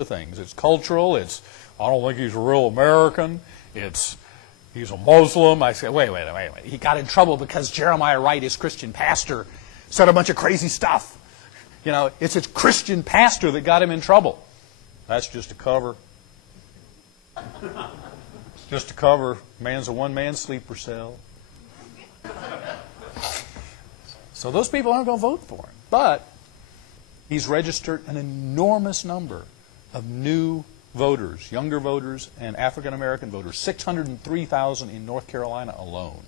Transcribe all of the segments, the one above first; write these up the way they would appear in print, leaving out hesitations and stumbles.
of things. It's cultural. It's, I don't think he's a real American. It's, he's a Muslim. I say, wait. He got in trouble because Jeremiah Wright, his Christian pastor, said a bunch of crazy stuff. You know, it's his Christian pastor that got him in trouble. That's just a cover. It's just a cover. Man's a one-man sleeper cell. So those people aren't going to vote for him. But he's registered an enormous number of new voters, younger voters and African-American voters, 603,000 in North Carolina alone.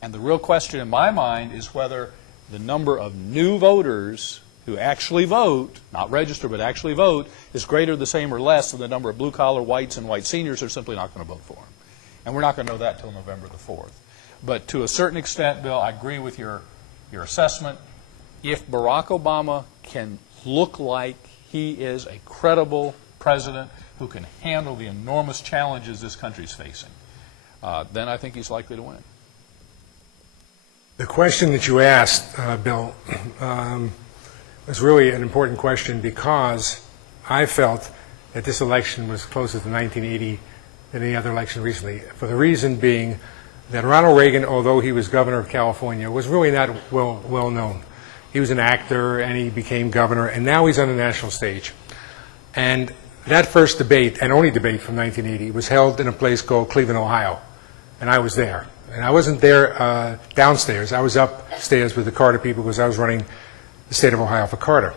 And the real question in my mind is whether the number of new voters who actually vote, not register but actually vote, is greater, the same, or less than the number of blue-collar whites and white seniors who are simply not going to vote for him. And we're not going to know that until November the 4th. But to a certain extent, Bill, I agree with your assessment. If Barack Obama can look like he is a credible president who can handle the enormous challenges this country is facing, then I think he's likely to win. The question that you asked, Bill, was really an important question because I felt that this election was closer to 1980 than any other election recently, for the reason being that Ronald Reagan, although he was governor of California, was really not well known. He was an actor, and he became governor, and now he's on the national stage. And that first debate, and only debate from 1980, was held in a place called Cleveland, Ohio, and I was there. And I wasn't there downstairs. I was upstairs with the Carter people because I was running the state of Ohio for Carter.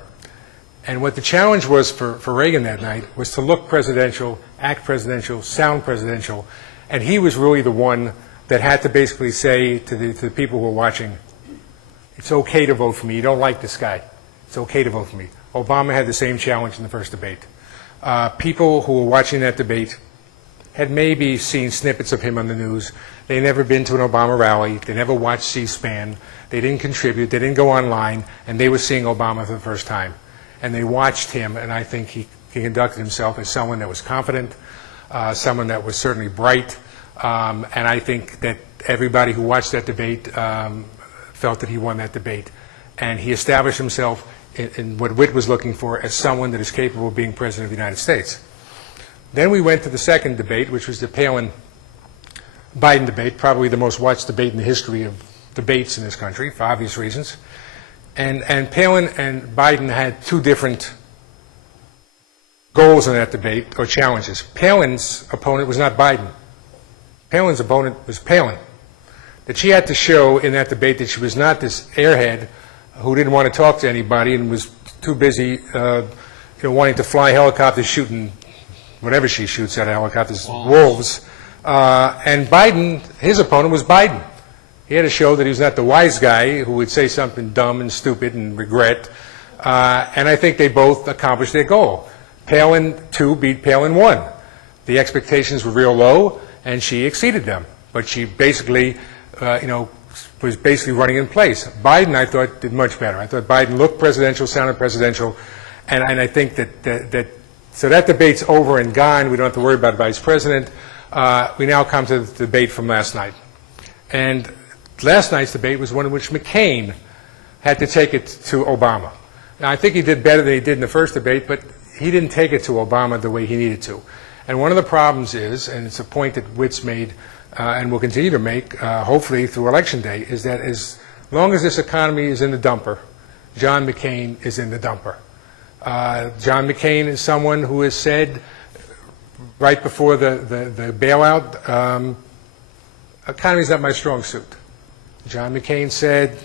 And what the challenge was for Reagan that night was to look presidential, act presidential, sound presidential, and he was really the one that had to basically say to the people who were watching, it's okay to vote for me. You don't like this guy. It's okay to vote for me. Obama had the same challenge in the first debate. People who were watching that debate had maybe seen snippets of him on the news. They'd never been to an Obama rally. They never watched C-SPAN. They didn't contribute. They didn't go online. And they were seeing Obama for the first time. And they watched him, and I think he conducted himself as someone that was confident, someone that was certainly bright. And I think that everybody who watched that debate felt that he won that debate. And he established himself in what Whit was looking for as someone that is capable of being president of the United States. Then we went to the second debate, which was the Palin-Biden debate, probably the most watched debate in the history of debates in this country, for obvious reasons. And Palin and Biden had two different goals in that debate, or challenges. Palin's opponent was not Biden. Palin's opponent was Palin. That she had to show in that debate that she was not this airhead who didn't want to talk to anybody and was too busy wanting to fly helicopters, shooting whatever she shoots out of helicopters, wolves. And Biden, his opponent was Biden. He had to show that he was not the wise guy who would say something dumb and stupid and regret. And I think they both accomplished their goal. Palin 2 beat Palin 1. The expectations were real low, and she exceeded them. But she basically, was basically running in place. Biden, I thought, did much better. I thought Biden looked presidential, sounded presidential, and I think so that debate's over and gone. We don't have to worry about vice president. We now come to the debate from last night. And last night's debate was one in which McCain had to take it to Obama. Now, I think he did better than he did in the first debate, but he didn't take it to Obama the way he needed to. And one of the problems is, and it's a point that Whit's made and will continue to make, hopefully through Election Day, is that as long as this economy is in the dumper, John McCain is in the dumper. John McCain is someone who has said right before the bailout, economy is not my strong suit. John McCain said,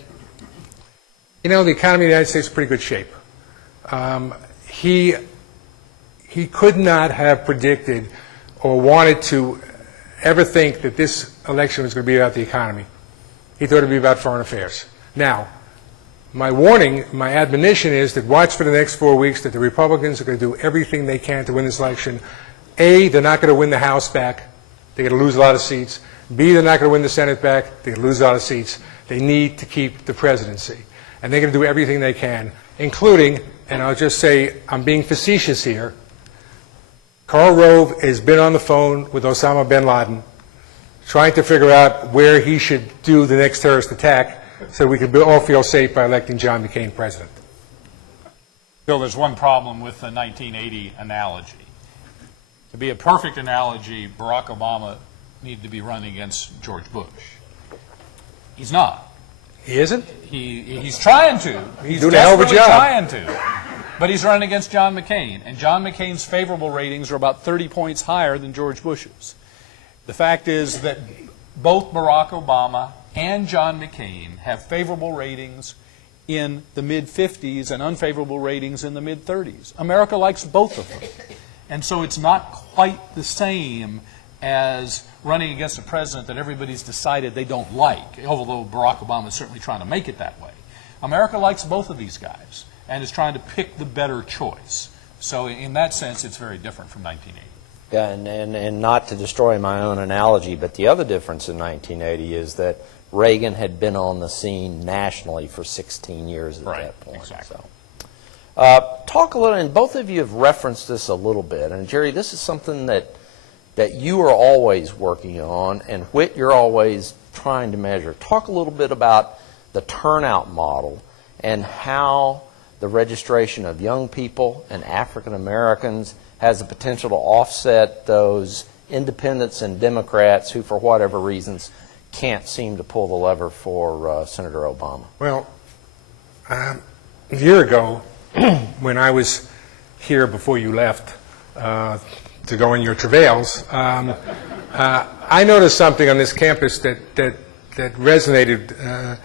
the economy of the United States is in pretty good shape. He could not have predicted or wanted to ever think that this election was going to be about the economy. He thought it would be about foreign affairs. Now, my warning, my admonition is that watch for the next 4 weeks that the Republicans are going to do everything they can to win this election. A, they're not going to win the House back. They're going to lose a lot of seats. B, they're not going to win the Senate back. They're going to lose a lot of seats. They need to keep the presidency. And they're going to do everything they can, including, and I'll just say, I'm being facetious here, Karl Rove has been on the phone with Osama bin Laden trying to figure out where he should do the next terrorist attack so we can all feel safe by electing John McCain president. Bill, there's one problem with the 1980 analogy. To be a perfect analogy, Barack Obama needed to be running against George Bush. He's not. He isn't? He's trying to. He's doing a hell of a desperately job. trying to. But he's running against John McCain, and John McCain's favorable ratings are about 30 points higher than George Bush's. The fact is that both Barack Obama and John McCain have favorable ratings in the mid-50s and unfavorable ratings in the mid-30s. America likes both of them. And so it's not quite the same as running against a president that everybody's decided they don't like, although Barack Obama is certainly trying to make it that way. America likes both of these guys and is trying to pick the better choice. So in that sense, it's very different from 1980. Yeah, and not to destroy my own analogy, but the other difference in 1980 is that Reagan had been on the scene nationally for 16 years at that point. Exactly. So. Talk a little, and both of you have referenced this a little bit, and Jerry, this is something that you are always working on, and Whit, you're always trying to measure. Talk a little bit about the turnout model and how the registration of young people and African Americans has the potential to offset those independents and Democrats who, for whatever reasons, can't seem to pull the lever for Senator Obama. Well, a year ago, when I was here before you left to go in your travails, I noticed something on this campus that resonated,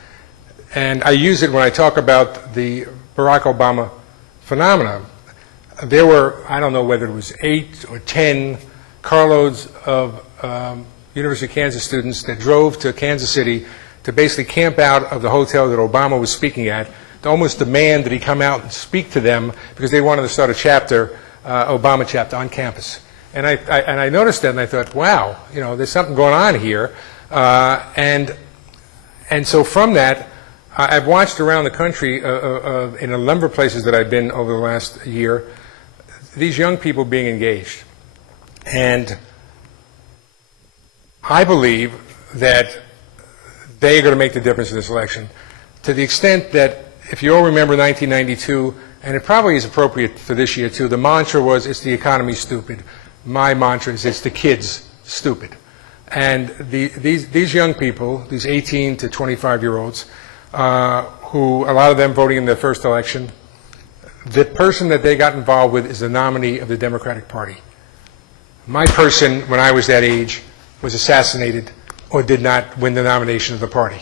and I use it when I talk about the Barack Obama phenomenon. There were, I don't know whether it was 8 or 10 carloads of University of Kansas students that drove to Kansas City to basically camp out of the hotel that Obama was speaking at, to almost demand that he come out and speak to them because they wanted to start a chapter, Obama chapter, on campus. And I noticed that and I thought, wow, you know, there's something going on here. And so from that, I've watched around the country in a number of places that I've been over the last year, these young people being engaged. And I believe that they are going to make the difference in this election, to the extent that, if you all remember 1992, and it probably is appropriate for this year too, the mantra was, it's the economy stupid. My mantra is, it's the kids stupid. And these young people, these 18 to 25-year-olds, who, a lot of them voting in their first election, the person that they got involved with is the nominee of the Democratic Party. My person, when I was that age, was assassinated or did not win the nomination of the party.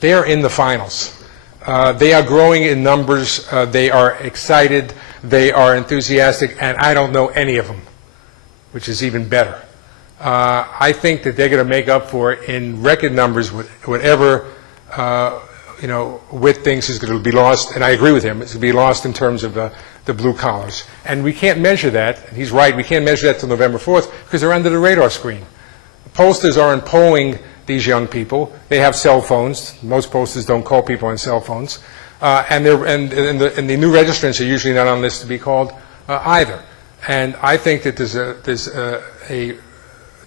They are in the finals. They are growing in numbers. They are excited. They are enthusiastic, and I don't know any of them, which is even better. I think that they're going to make up for it in record numbers whatever you know, Whit thinks is going to be lost, and I agree with him. It's going to be lost in terms of the blue collars, and we can't measure that. And he's right. We can't measure that till November 4th because they're under the radar screen. Pollsters aren't polling these young people. They have cell phones. Most pollsters don't call people on cell phones. And the new registrants are usually not on lists to be called either. And I think that there's a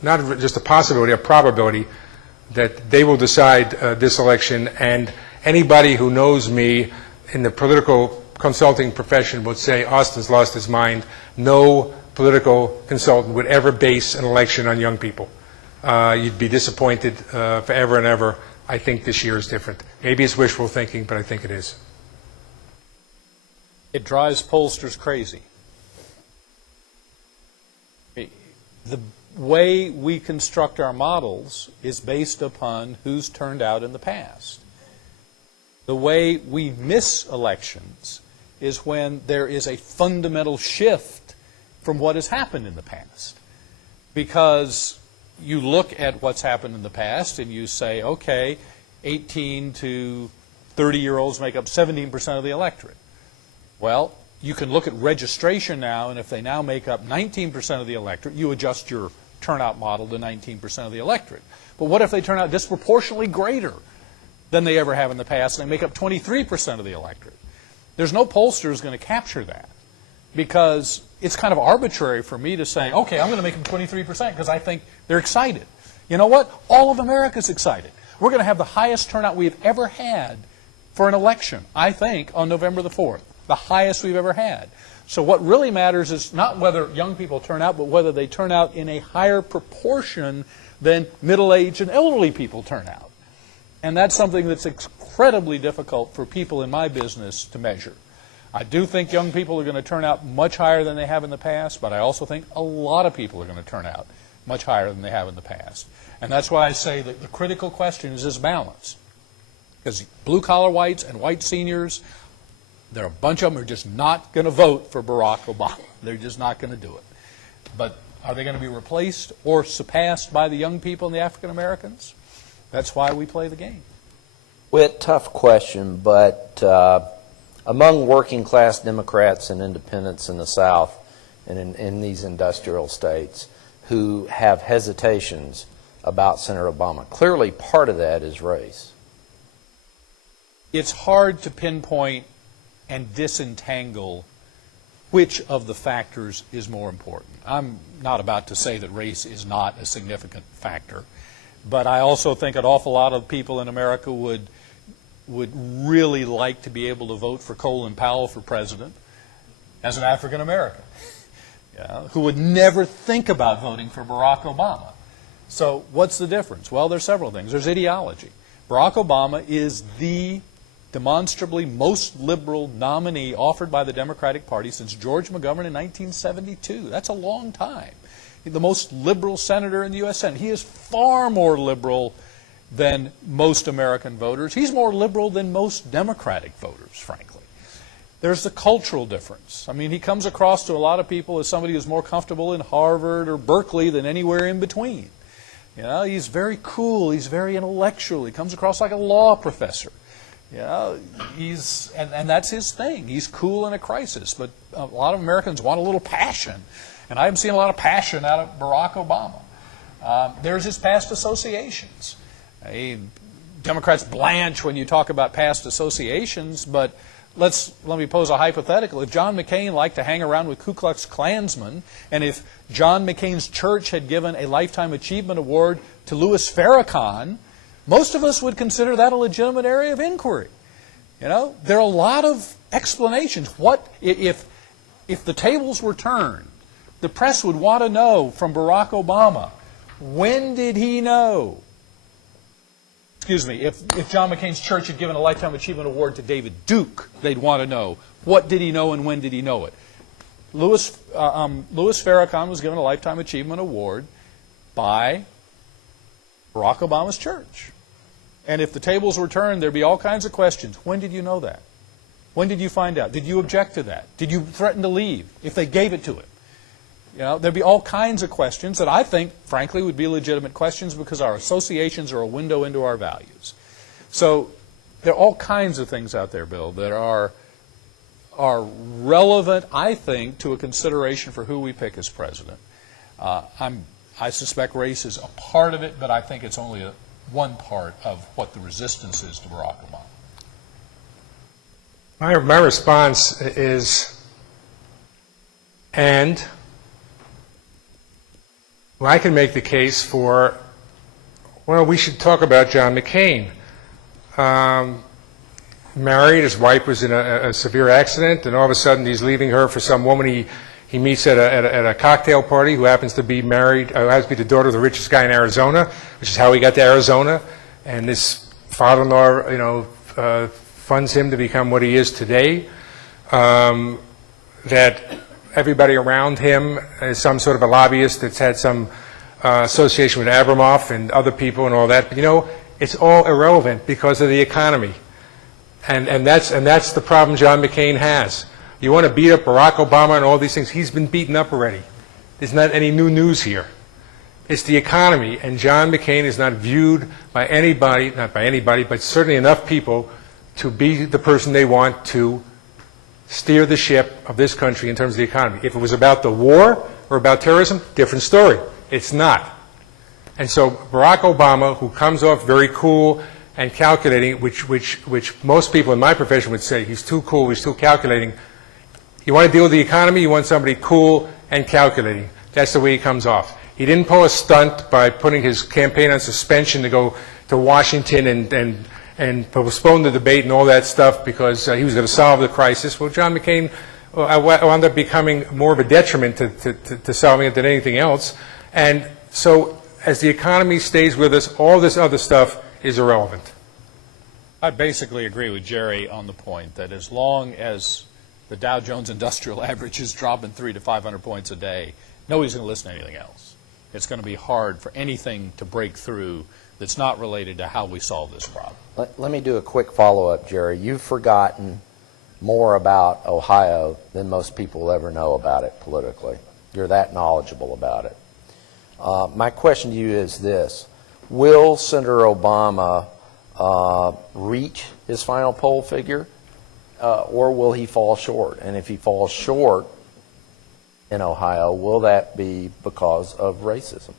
not just a possibility, a probability that they will decide this election. And anybody who knows me in the political consulting profession would say Austin's lost his mind. No political consultant would ever base an election on young people. You'd be disappointed forever and ever. I think this year is different. Maybe it's wishful thinking, but I think it is. It drives pollsters crazy. The way we construct our models is based upon who's turned out in the past. The way we miss elections is when there is a fundamental shift from what has happened in the past. Because you look at what's happened in the past and you say, okay, 18 to 30-year-olds make up 17% of the electorate. Well, you can look at registration now, and if they now make up 19% of the electorate, you adjust your turnout model to 19% of the electorate. But what if they turn out disproportionately greater than they ever have in the past, and they make up 23% of the electorate? There's no pollster who's going to capture that, because it's kind of arbitrary for me to say, okay, I'm going to make them 23% because I think they're excited. You know what? All of America's excited. We're going to have the highest turnout we've ever had for an election, I think, on November the 4th. the highest we've ever had. So what really matters is not whether young people turn out, but whether they turn out in a higher proportion than middle-aged and elderly people turn out. And that's something that's incredibly difficult for people in my business to measure. I do think young people are going to turn out much higher than they have in the past, but I also think a lot of people are going to turn out much higher than they have in the past. And that's why I say that the critical question is this balance. Because blue-collar whites and white seniors, there are a bunch of them who are just not going to vote for Barack Obama. They're just not going to do it. But are they going to be replaced or surpassed by the young people and the African Americans? That's why we play the game. Whit, tough question, but among working class Democrats and independents in the South and in these industrial states who have hesitations about Senator Obama, clearly part of that is race. It's hard to pinpoint and disentangle which of the factors is more important. I'm not about to say that race is not a significant factor, but I also think an awful lot of people in America would really like to be able to vote for Colin Powell for president as an African American, who would never think about voting for Barack Obama. So what's the difference? Well, there's several things. There's ideology. Barack Obama is the demonstrably most liberal nominee offered by the Democratic Party since George McGovern in 1972. That's a long time. The most liberal senator in the U.S. Senate. He is far more liberal than most American voters. He's more liberal than most Democratic voters, frankly. There's the cultural difference. I mean, he comes across to a lot of people as somebody who's more comfortable in Harvard or Berkeley than anywhere in between. You know, he's very cool. He's very intellectual. He comes across like a law professor. You know, and that's his thing. He's cool in a crisis. But a lot of Americans want a little passion. And I haven't seen a lot of passion out of Barack Obama. There's his past associations. Democrats blanch when you talk about past associations, but let me pose a hypothetical. If John McCain liked to hang around with Ku Klux Klansmen, and if John McCain's church had given a Lifetime Achievement Award to Louis Farrakhan, most of us would consider that a legitimate area of inquiry. You know, there are a lot of explanations. What if the tables were turned? The press would want to know from Barack Obama, when did he know? Excuse me, if John McCain's church had given a Lifetime Achievement Award to David Duke, they'd want to know, what did he know and when did he know it? Louis Farrakhan was given a Lifetime Achievement Award by Barack Obama's church. And if the tables were turned, there'd be all kinds of questions. When did you know that? When did you find out? Did you object to that? Did you threaten to leave if they gave it to him? You know, there'd be all kinds of questions that I think, frankly, would be legitimate questions because our associations are a window into our values. So there are all kinds of things out there, Bill, that are relevant, I think, to a consideration for who we pick as president. I suspect race is a part of it, but I think it's only one part of what the resistance is to Barack Obama. My response is, well, I can make the case for, well, we should talk about John McCain. Married, his wife was in a severe accident, and all of a sudden he's leaving her for some woman he meets at a cocktail party who happens to be married, who happens to be the daughter of the richest guy in Arizona, which is how he got to Arizona. And this father-in-law, you know, funds him to become what he is today. That everybody around him is some sort of a lobbyist that's had some association with Abramoff and other people and all that. But, you know, it's all irrelevant because of the economy. And that's the problem John McCain has. You want to beat up Barack Obama and all these things. He's been beaten up already. There's not any new news here. It's the economy, and John McCain is not viewed by anybody, not by anybody, but certainly enough people to be the person they want to steer the ship of this country in terms of the economy. If it was about the war or about terrorism, different story. It's not. And so Barack Obama, who comes off very cool and calculating, which most people in my profession would say, he's too cool, he's too calculating. You want to deal with the economy, you want somebody cool and calculating. That's the way he comes off. He didn't pull a stunt by putting his campaign on suspension to go to Washington and postponed the debate and all that stuff because he was going to solve the crisis. Well, John McCain wound up becoming more of a detriment to solving it than anything else. And so as the economy stays with us, all this other stuff is irrelevant. I basically agree with Jerry on the point that as long as the Dow Jones Industrial Average is dropping 300 to 500 points a day, nobody's going to listen to anything else. It's going to be hard for anything to break through that's not related to how we solve this problem. Let me do a quick follow-up, Jerry. You've forgotten more about Ohio than most people ever know about it politically. You're that knowledgeable about it. My question to you is this. Will Senator Obama reach his final poll figure, or will he fall short? And if he falls short in Ohio, will that be because of racism?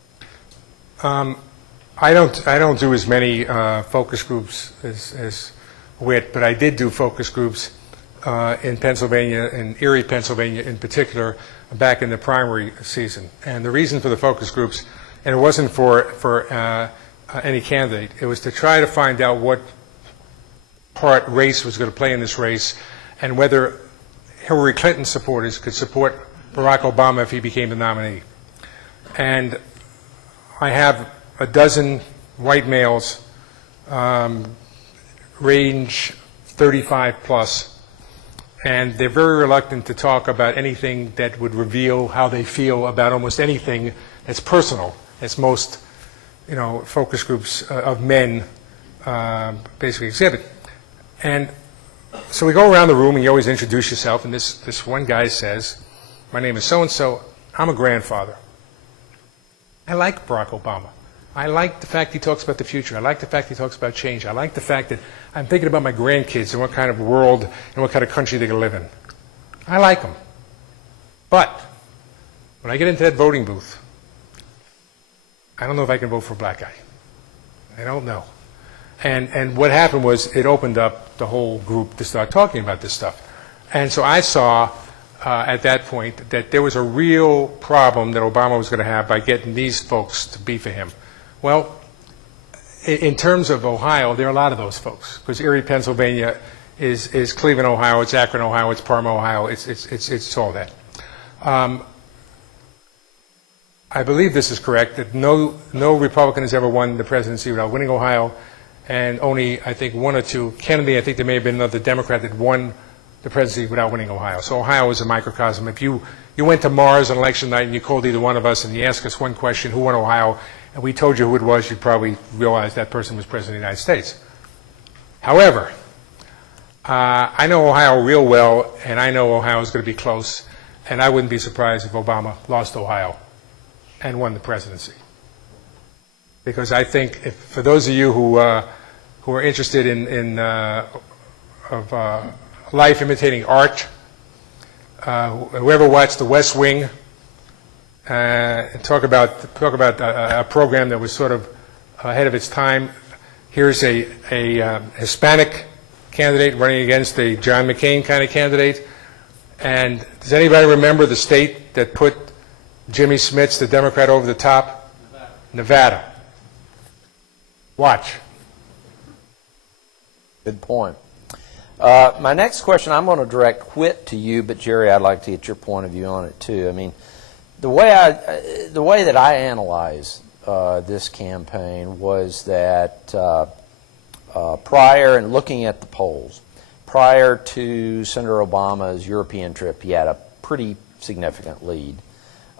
I don't do as many focus groups as Whit, but I did do focus groups in Pennsylvania, in Erie, Pennsylvania in particular, back in the primary season. And the reason for the focus groups, and it wasn't for any candidate, it was to try to find out what part race was going to play in this race and whether Hillary Clinton supporters could support Barack Obama if he became the nominee. And I have a dozen white males, range 35 plus, and they're very reluctant to talk about anything that would reveal how they feel about almost anything that's personal, as most focus groups of men basically exhibit. And so we go around the room and you always introduce yourself, and this one guy says, "My name is so-and-so, I'm a grandfather. I like Barack Obama. I like the fact he talks about the future. I like the fact he talks about change. I like the fact that I'm thinking about my grandkids and what kind of world and what kind of country they're going to live in. I like him. But when I get into that voting booth, I don't know if I can vote for a black guy. I don't know." And what happened was it opened up the whole group to start talking about this stuff. And so I saw at that point that there was a real problem that Obama was going to have by getting these folks to be for him. Well, in terms of Ohio, there are a lot of those folks, because Erie, Pennsylvania is Cleveland, Ohio, it's Akron, Ohio, it's Parma, Ohio, it's all that. I believe this is correct, that no Republican has ever won the presidency without winning Ohio, and only, I think, one or two, Kennedy, I think there may have been another Democrat that won the presidency without winning Ohio. So Ohio is a microcosm. If you went to Mars on election night and you called either one of us and you asked us one question, who won Ohio, and we told you who it was, you'd probably realize that person was President of the United States. However, I know Ohio real well, and I know Ohio is going to be close, and I wouldn't be surprised if Obama lost Ohio and won the presidency. Because I think, for those of you who are interested in life imitating art, whoever watched The West Wing, talk about a program that was sort of ahead of its time. Here's a Hispanic candidate running against a John McCain kind of candidate. And does anybody remember the state that put Jimmy Smits, the Democrat, over the top? Nevada. Watch. Good point. My next question, I'm going to direct Whit to you, but Jerry, I'd like to get your point of view on it too. I mean, the way that I analyze this campaign was that prior, and looking at the polls, prior to Senator Obama's European trip, he had a pretty significant lead.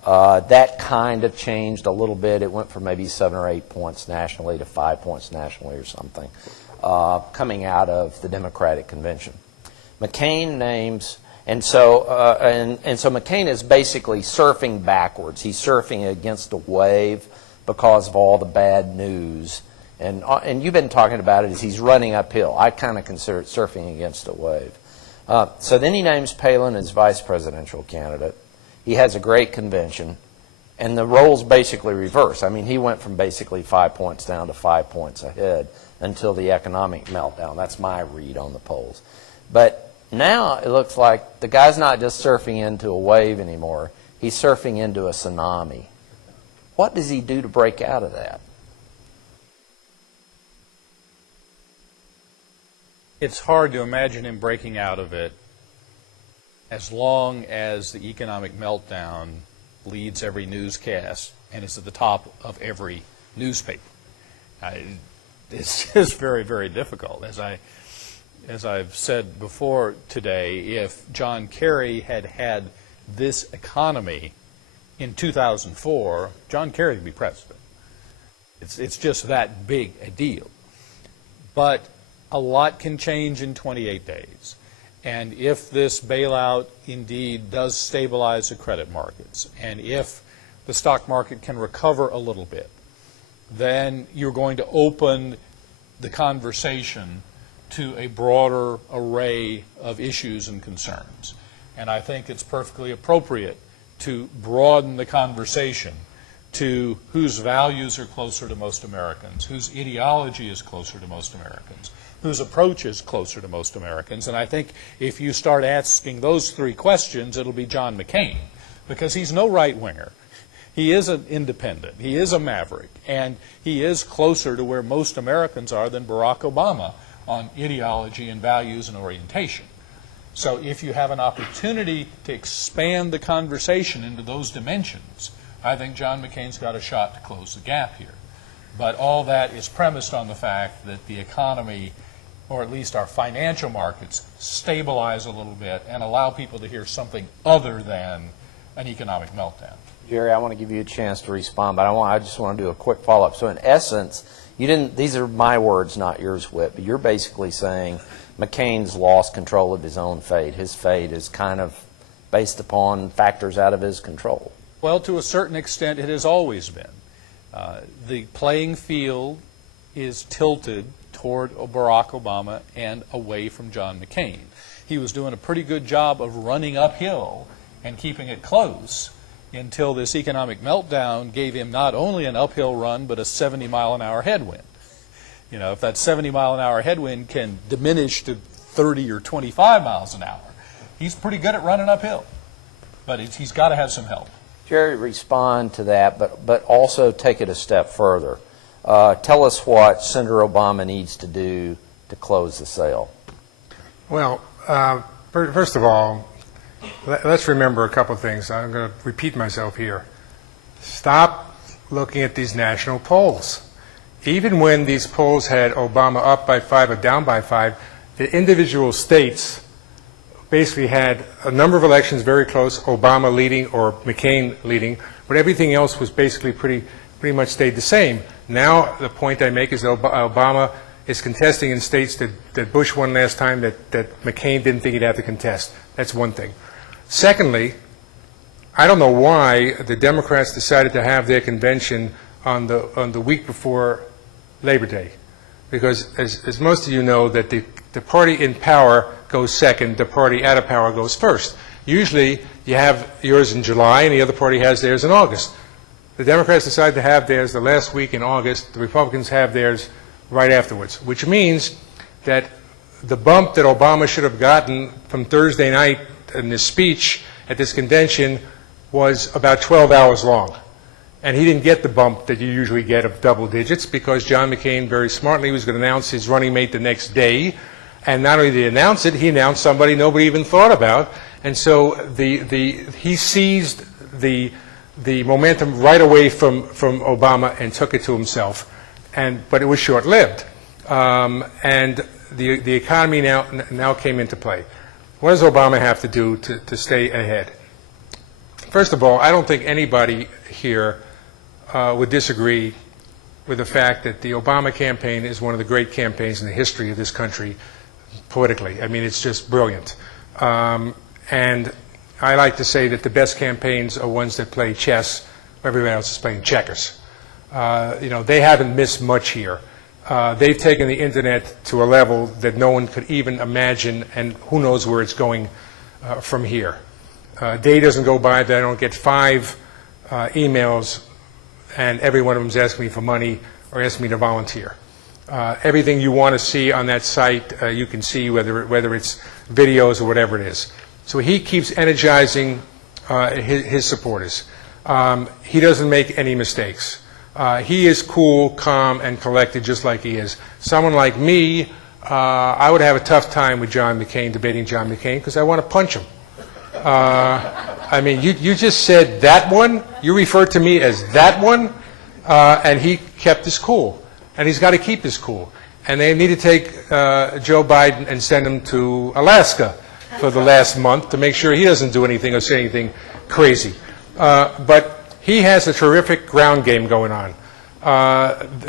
That kind of changed a little bit. It went from maybe 7 or 8 points nationally to 5 points nationally or something, coming out of the Democratic convention. McCain names, and so McCain is basically surfing backwards. He's surfing against a wave because of all the bad news. And you've been talking about it as he's running uphill. I kind of consider it surfing against a wave. So then he names Palin as vice presidential candidate. He has a great convention, and the roles basically reverse. I mean, he went from basically 5 points down to 5 points ahead until the economic meltdown. That's my read on the polls. But now it looks like the guy's not just surfing into a wave anymore. He's surfing into a tsunami. What does he do to break out of that? it's hard to imagine him breaking out of it as long as the economic meltdown leads every newscast and is at the top of every newspaper. It's just very, very difficult. As I've said before today, if John Kerry had had this economy in 2004, John Kerry would be president. It's just that big a deal. But a lot can change in 28 days. And if this bailout indeed does stabilize the credit markets, and if the stock market can recover a little bit, then you're going to open the conversation to a broader array of issues and concerns. And I think it's perfectly appropriate to broaden the conversation to whose values are closer to most Americans, whose ideology is closer to most Americans, whose approach is closer to most Americans. And I think if you start asking those three questions, it'll be John McCain, because he's no right-winger. He is an independent. He is a maverick. And he is closer to where most Americans are than Barack Obama on ideology and values and orientation. So if you have an opportunity to expand the conversation into those dimensions, I think John McCain's got a shot to close the gap here. But all that is premised on the fact that the economy, or at least our financial markets, stabilize a little bit and allow people to hear something other than an economic meltdown. Jerry, I want to give you a chance to respond, but I just want to do a quick follow-up. So in essence, you didn't, these are my words, not yours, Whit, but you're basically saying McCain's lost control of his own fate. His fate is kind of based upon factors out of his control. Well, to a certain extent, it has always been. The playing field is tilted toward Barack Obama and away from John McCain. He was doing a pretty good job of running uphill and keeping it close until this economic meltdown gave him not only an uphill run, but a 70-mile-an-hour headwind. You know, if that 70-mile-an-hour headwind can diminish to 30 or 25 miles an hour, he's pretty good at running uphill. But he's got to have some help. Jerry, respond to that, but also take it a step further. Tell us what Senator Obama needs to do to close the sale. Well, first of all, let's remember a couple of things. I'm going to repeat myself here. Stop looking at these national polls. Even when these polls had Obama up by 5 or down by 5, the individual states basically had a number of elections very close, Obama leading or McCain leading, but everything else was basically pretty much stayed the same. Now the point I make is that Obama is contesting in states that Bush won last time that McCain didn't think he'd have to contest. That's one thing. Secondly, I don't know why the Democrats decided to have their convention on the week before Labor Day, because as most of you know, that the party in power goes second, the party out of power goes first. Usually you have yours in July and the other party has theirs in August. The Democrats decided to have theirs the last week in August. The Republicans have theirs right afterwards, which means that the bump that Obama should have gotten from Thursday night in this speech at this convention was about 12 hours long. And he didn't get the bump that you usually get of double digits because John McCain very smartly was going to announce his running mate the next day. And not only did he announce it, he announced somebody nobody even thought about. And so he seized the momentum right away from Obama and took it to himself. But it was short-lived. And the economy now came into play. What does Obama have to do to stay ahead? First of all, I don't think anybody here would disagree with the fact that the Obama campaign is one of the great campaigns in the history of this country politically. I mean, it's just brilliant. And I like to say that the best campaigns are ones that play chess, everybody else is playing checkers. You know, they haven't missed much here. They've taken the internet to a level that no one could even imagine, and who knows where it's going from here. Day doesn't go by that I don't get 5 emails, and every one of them is asking me for money or asking me to volunteer. Everything you want to see on that site, you can see, whether it's videos or whatever it is. So he keeps energizing his supporters. He doesn't make any mistakes. He is cool, calm, and collected just like he is. Someone like me, I would have a tough time with John McCain, debating John McCain, because I want to punch him. I mean, you just said that one. You referred to me as that one, and he kept his cool. And he's got to keep his cool. And they need to take Joe Biden and send him to Alaska for the last month to make sure he doesn't do anything or say anything crazy. But he has a terrific ground game going on.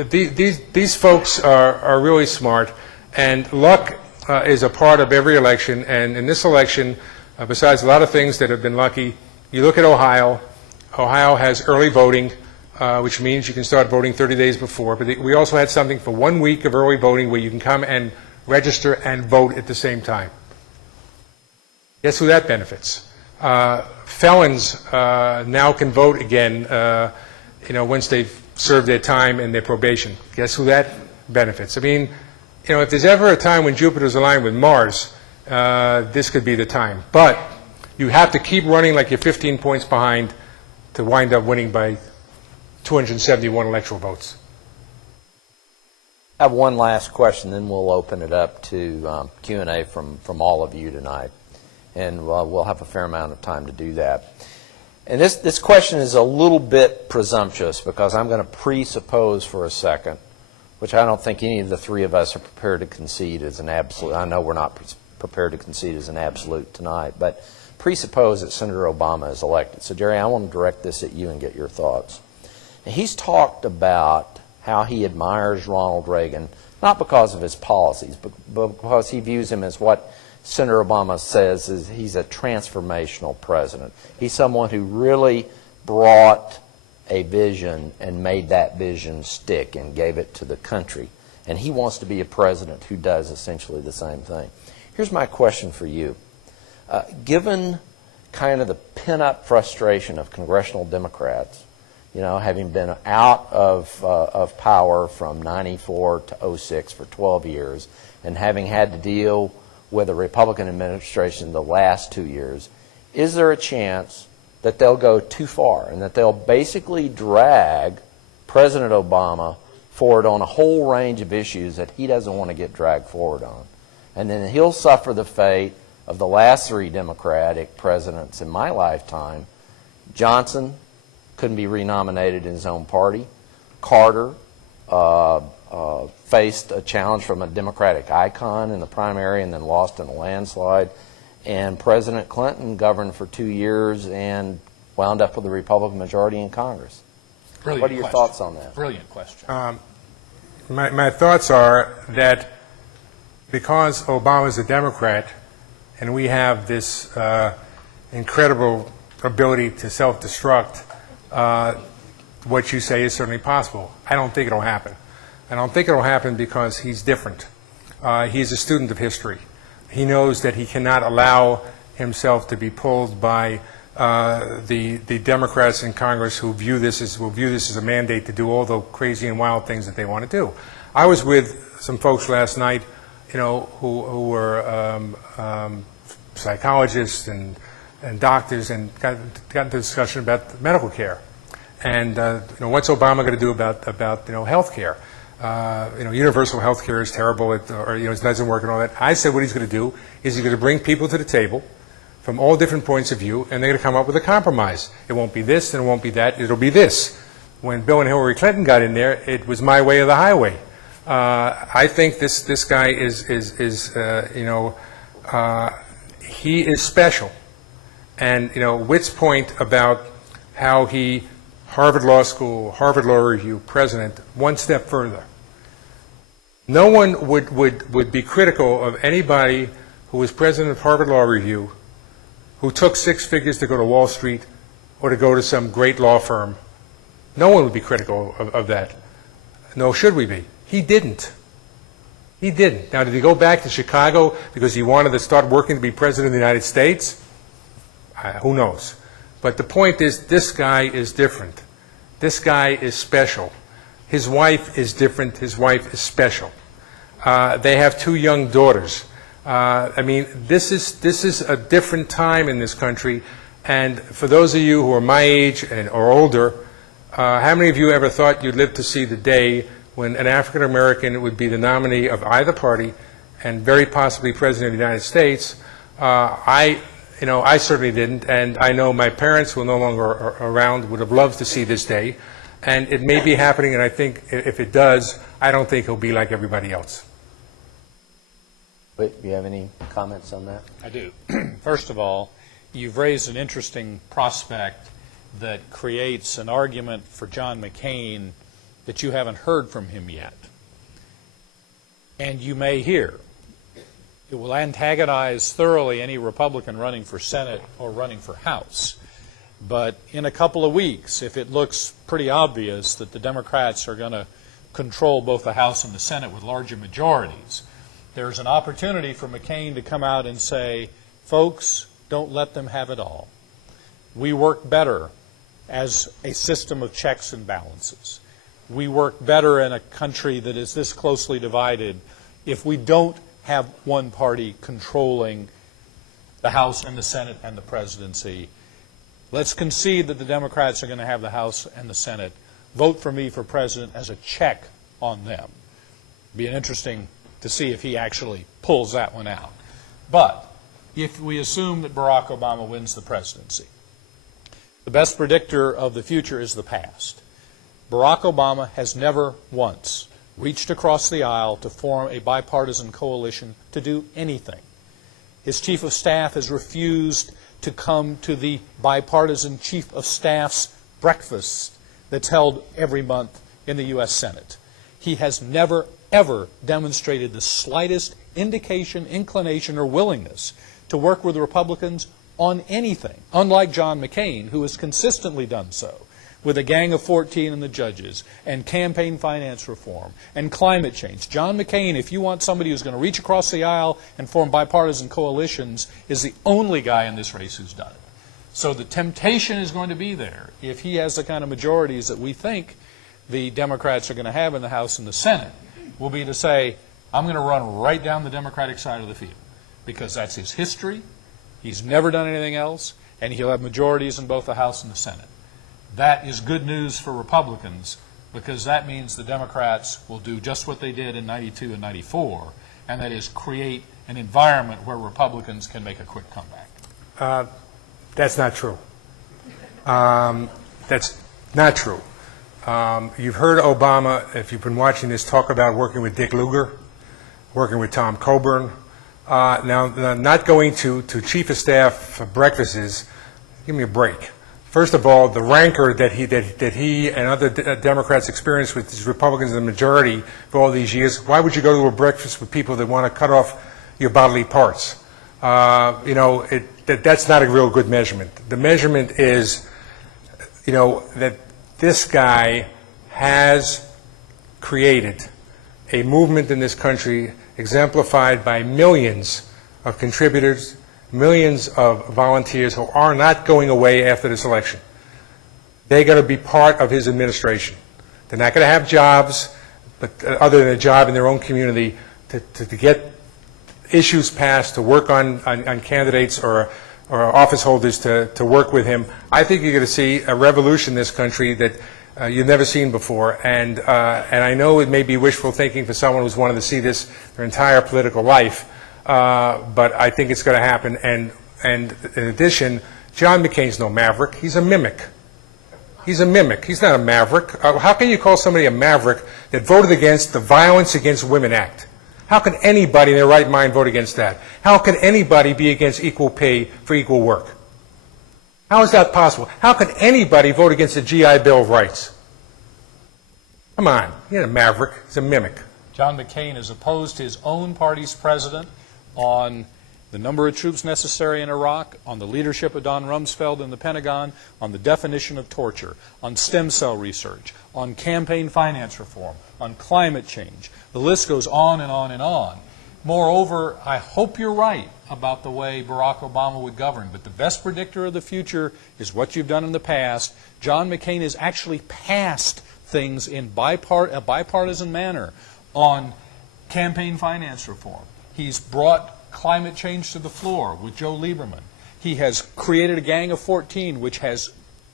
These folks are really smart, and luck is a part of every election. And in this election, besides a lot of things that have been lucky, you look at Ohio. Ohio has early voting, which means you can start voting 30 days before. But we also had something for 1 week of early voting where you can come and register and vote at the same time. Guess who that benefits? Felons now can vote again, once they've served their time and their probation. Guess who that benefits? I mean, if there's ever a time when Jupiter's aligned with Mars, this could be the time. But you have to keep running like you're 15 points behind to wind up winning by 271 electoral votes. I have one last question, then we'll open it up to Q&A from all of you tonight. And we'll have a fair amount of time to do that. And this question is a little bit presumptuous because I'm going to presuppose for a second, which I don't think any of the three of us are prepared to concede as an absolute. I know we're not prepared to concede as an absolute tonight, but presuppose that Senator Obama is elected. So, Jerry, I want to direct this at you and get your thoughts. And he's talked about how he admires Ronald Reagan, not because of his policies, but because he views him as what Senator Obama says is he's a transformational president. He's someone who really brought a vision and made that vision stick and gave it to the country. And he wants to be a president who does essentially the same thing. Here's my question for you. Given kind of the pent-up frustration of congressional Democrats, having been out of power from 94 to 06 for 12 years and having had to deal with a Republican administration the last 2 years, is there a chance that they'll go too far and that they'll basically drag President Obama forward on a whole range of issues that he doesn't want to get dragged forward on? And then he'll suffer the fate of the last three Democratic presidents in my lifetime. Johnson couldn't be renominated in his own party. Carter faced a challenge from a Democratic icon in the primary and then lost in a landslide. And President Clinton governed for 2 years and wound up with a Republican majority in Congress. Brilliant What are your question. thoughts on that? Brilliant question. My thoughts are that because Obama's a Democrat and we have this incredible ability to self-destruct, what you say is certainly possible. I don't think it'll happen. I don't think it'll happen because he's different. He's a student of history. He knows that he cannot allow himself to be pulled by the Democrats in Congress who view this as a mandate to do all the crazy and wild things that they want to do. I was with some folks last night, who were psychologists and doctors, and got into discussion about medical care, and what's Obama going to do about health care? Universal health care is terrible, it doesn't work and all that. I said what he's going to do is he's going to bring people to the table from all different points of view, and they're going to come up with a compromise. It won't be this, and it won't be that. It'll be this. When Bill and Hillary Clinton got in there, it was my way or the highway. I think this guy he is special. And Whit's point about how he Harvard Law School, Harvard Law Review, president, one step further. No one would be critical of anybody who was president of Harvard Law Review who took 6 figures to go to Wall Street or to go to some great law firm. No one would be critical of that. Nor should we be. He didn't. He didn't. Now, did he go back to Chicago because he wanted to start working to be president of the United States? Who knows? But the point is, this guy is different. This guy is special. His wife is different. His wife is special. They have 2 young daughters. This is a different time in this country. And for those of you who are my age or older, how many of you ever thought you'd live to see the day when an African American would be the nominee of either party and very possibly President of the United States, I certainly didn't, and I know my parents, who are no longer around, would have loved to see this day. And it may be happening, and I think if it does, I don't think he'll be like everybody else. Whit, do you have any comments on that? I do. First of all, you've raised an interesting prospect that creates an argument for John McCain that you haven't heard from him yet. And you may hear. It will antagonize thoroughly any Republican running for Senate or running for House. But in a couple of weeks, if it looks pretty obvious that the Democrats are going to control both the House and the Senate with larger majorities, there's an opportunity for McCain to come out and say, folks, don't let them have it all. We work better as a system of checks and balances. We work better in a country that is this closely divided if we don't have one party controlling the House and the Senate and the presidency. Let's concede that the Democrats are going to have the House and the Senate. Vote for me for president as a check on them. Be interesting to see if he actually pulls that one out. But if we assume that Barack Obama wins the presidency, the best predictor of the future is the past. Barack Obama has never once reached across the aisle to form a bipartisan coalition to do anything. His chief of staff has refused to come to the bipartisan chief of staff's breakfast that's held every month in the U.S. Senate. He has never, ever demonstrated the slightest indication, inclination, or willingness to work with Republicans on anything, unlike John McCain, who has consistently done so with a Gang of 14 and the judges, and campaign finance reform, and climate change. John McCain, if you want somebody who's going to reach across the aisle and form bipartisan coalitions, is the only guy in this race who's done it. So the temptation is going to be there, if he has the kind of majorities that we think the Democrats are going to have in the House and the Senate, will be to say, I'm going to run right down the Democratic side of the field, because that's his history, he's never done anything else, and he'll have majorities in both the House and the Senate. That is good news for Republicans, because that means the Democrats will do just what they did in 92 and 94, and that is create an environment where Republicans can make a quick comeback. That's not true. That's not true. You've heard Obama, if you've been watching this, talk about working with Dick Lugar, working with Tom Coburn. Now, not going to chief of staff breakfasts, give me a break. First of all, the rancor that he and other Democrats experienced with these Republicans in the majority for all these years, why would you go to a breakfast with people that want to cut off your bodily parts? That's not a real good measurement. The measurement is, that this guy has created a movement in this country exemplified by millions of contributors, millions of volunteers who are not going away after this election. They're going to be part of his administration. They're not going to have jobs, but other than a job in their own community, to get issues passed, to work on candidates or office holders to work with him. I think you're going to see a revolution in this country that you've never seen before. And I know it may be wishful thinking for someone who's wanted to see this their entire political life, but I think it's going to happen. And in addition, John McCain's no maverick. He's a mimic. He's a mimic. He's not a maverick. How can you call somebody a maverick that voted against the Violence Against Women Act? How can anybody in their right mind vote against that? How can anybody be against equal pay for equal work? How is that possible? How can anybody vote against the GI Bill of Rights? Come on. He's a maverick. He's a mimic. John McCain has opposed his own party's president on the number of troops necessary in Iraq, on the leadership of Don Rumsfeld in the Pentagon, on the definition of torture, on stem cell research, on campaign finance reform, on climate change. The list goes on and on and on. Moreover, I hope you're right about the way Barack Obama would govern, but the best predictor of the future is what you've done in the past. John McCain has actually passed things in a bipartisan manner on campaign finance reform. He's brought climate change to the floor with Joe Lieberman. He has created a Gang of 14, which has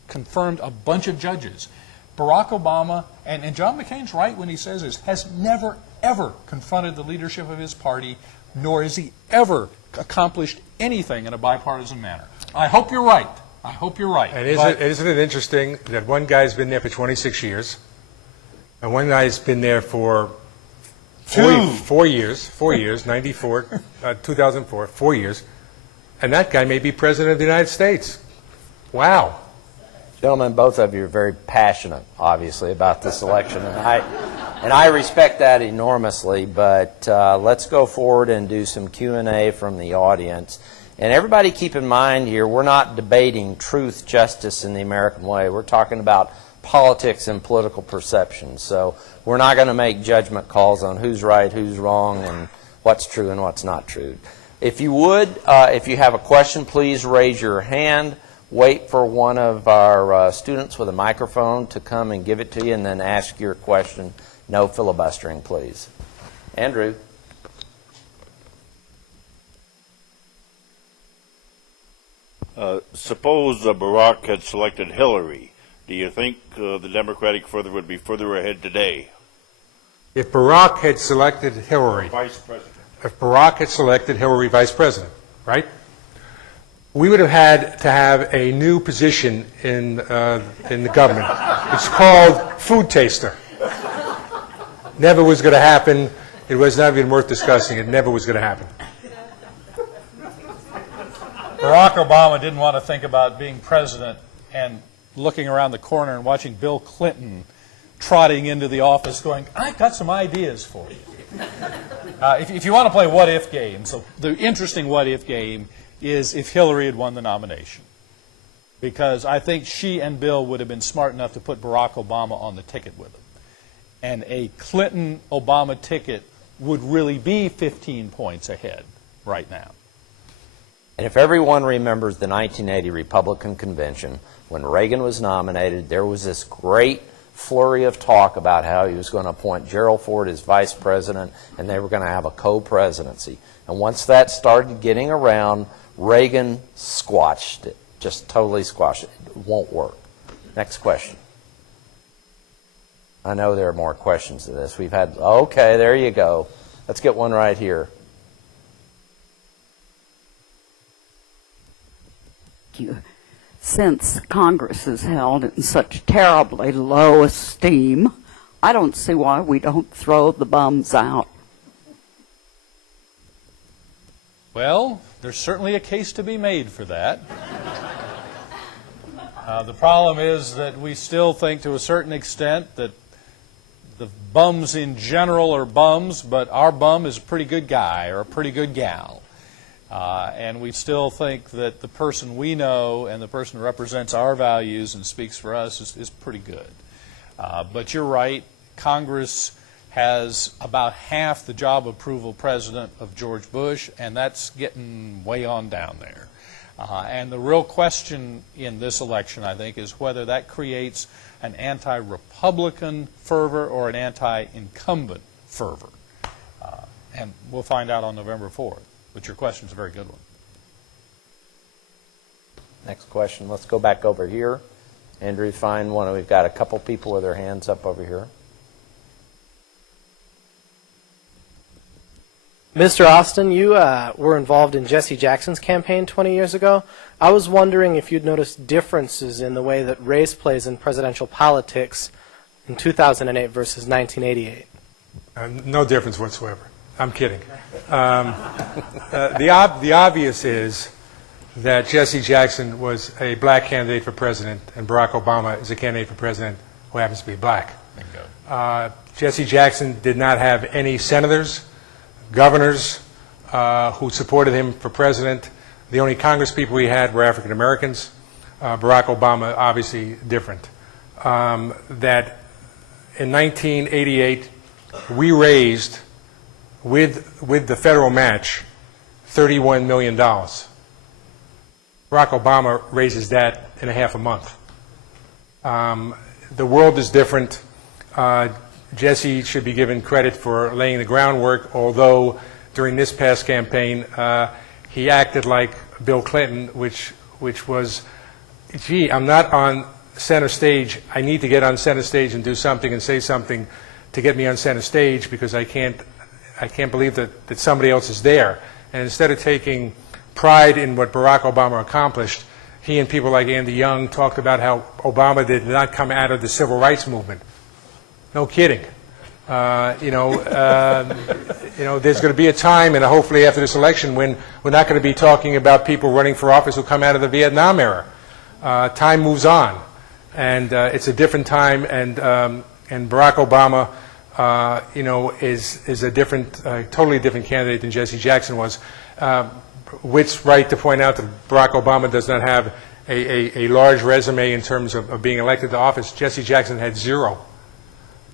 confirmed a bunch of judges. Barack Obama, and John McCain's right when he says this, has never, ever confronted the leadership of his party, nor has he ever accomplished anything in a bipartisan manner. I hope you're right. I hope you're right. And isn't it interesting that one guy's been there for 26 years, and one guy's been there for 4 years, 94, 2004, 4 years, and that guy may be president of the United States. Wow. Gentlemen, both of you are very passionate, obviously, about this election, and I respect that enormously, but let's go forward and do some Q&A from the audience. And everybody keep in mind here, we're not debating truth, justice, in the American way. We're talking about politics and political perception. So we're not going to make judgment calls on who's right, who's wrong, and what's true and what's not true. If you would, if you have a question, please raise your hand. Wait for one of our students with a microphone to come and give it to you, and then ask your question. No filibustering, please. Andrew. Suppose Barack had selected Hillary. Do you think the Democratic would be further ahead today? If Barack had selected Hillary, Vice President. If Barack had selected Hillary vice president, right? We would have had to have a new position in the government. It's called food taster. Never was going to happen. It was not even worth discussing. It never was going to happen. Barack Obama didn't want to think about being president and looking around the corner and watching Bill Clinton trotting into the office going, I've got some ideas for you. If you want to play what-if game, so the interesting what-if game is if Hillary had won the nomination. Because I think she and Bill would have been smart enough to put Barack Obama on the ticket with them. And a Clinton-Obama ticket would really be 15 points ahead right now. And if everyone remembers the 1980 Republican convention, when Reagan was nominated, there was this great flurry of talk about how he was going to appoint Gerald Ford as vice president, and they were going to have a co-presidency. And once that started getting around, Reagan squashed it, just totally squashed it. It won't work. Next question. I know there are more questions to this. We've had, okay, there you go. Let's get one right here. Since Congress is held in such terribly low esteem, I don't see why we don't throw the bums out. Well, there's certainly a case to be made for that. The problem is that we still think to a certain extent that the bums in general are bums, but our bum is a pretty good guy or a pretty good gal. And we still think that the person we know and the person who represents our values and speaks for us is pretty good. But you're right, Congress has about half the job approval president of George Bush, and that's getting way on down there. And the real question in this election, I think, is whether that creates an anti-Republican fervor or an anti-incumbent fervor. And we'll find out on November 4th. But your question's a very good one. Next question. Let's go back over here. Andrew, find one. We've got a couple people with their hands up over here. Mr. Austin, you were involved in Jesse Jackson's campaign 20 years ago. I was wondering if you'd noticed differences in the way that race plays in presidential politics in 2008 versus 1988. No difference whatsoever. I'm kidding. The obvious is that Jesse Jackson was a black candidate for president, and Barack Obama is a candidate for president who happens to be black. Jesse Jackson did not have any senators, governors who supported him for president. The only Congress people he had were African Americans. Barack Obama, obviously different. That in 1988, we raised, with the federal match, $31 million. Barack Obama raises that in a half a month. The world is different. Jesse should be given credit for laying the groundwork, although during this past campaign he acted like Bill Clinton, which was, gee, I'm not on center stage. I need to get on center stage and do something and say something to get me on center stage because I can't believe that somebody else is there. And instead of taking pride in what Barack Obama accomplished, he and people like Andy Young talked about how Obama did not come out of the civil rights movement. No kidding. There's going to be a time, and hopefully after this election, when we're not going to be talking about people running for office who come out of the Vietnam era. Time moves on, and it's a different time, and Barack Obama, is a different, totally different candidate than Jesse Jackson was. Whit's right to point out that Barack Obama does not have a large resume in terms of being elected to office. Jesse Jackson had zero.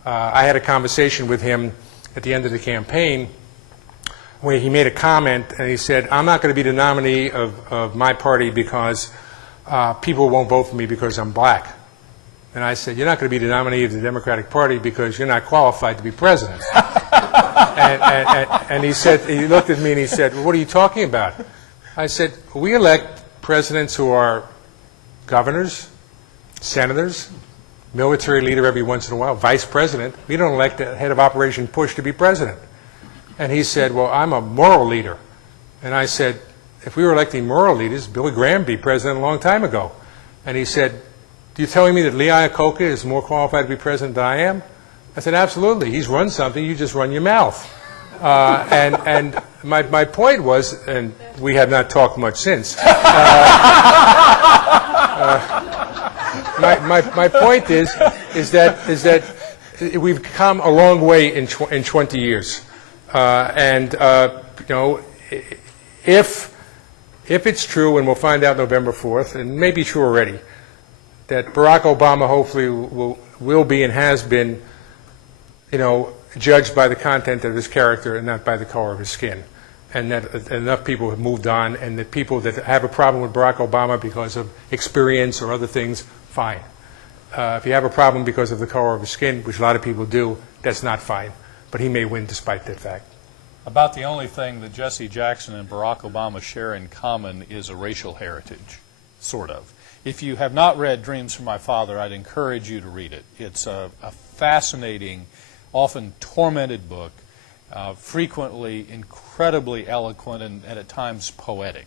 I had a conversation with him at the end of the campaign where he made a comment and he said, I'm not going to be the nominee of my party because people won't vote for me because I'm black. And I said, you're not going to be the nominee of the Democratic Party because you're not qualified to be president. and he said, he looked at me and he said, well, what are you talking about? I said, we elect presidents who are governors, senators, military leader every once in a while, vice president. We don't elect the head of Operation Push to be president. And he said, well, I'm a moral leader. And I said, if we were electing moral leaders, Billy Graham be president a long time ago. And he said, are you telling me that Lee Iacocca is more qualified to be president than I am? I said, absolutely. He's run something. You just run your mouth. And my point was, and we have not talked much since, my point is that we've come a long way in 20 years. If it's true, and we'll find out November 4th, and it may be true already, that Barack Obama hopefully will be and has been, judged by the content of his character and not by the color of his skin, and that enough people have moved on, and that people that have a problem with Barack Obama because of experience or other things, fine. If you have a problem because of the color of his skin, which a lot of people do, that's not fine. But he may win despite that fact. About the only thing that Jesse Jackson and Barack Obama share in common is a racial heritage, sort of. If you have not read Dreams from My Father, I'd encourage you to read it. It's a fascinating, often tormented book, frequently incredibly eloquent and at times poetic.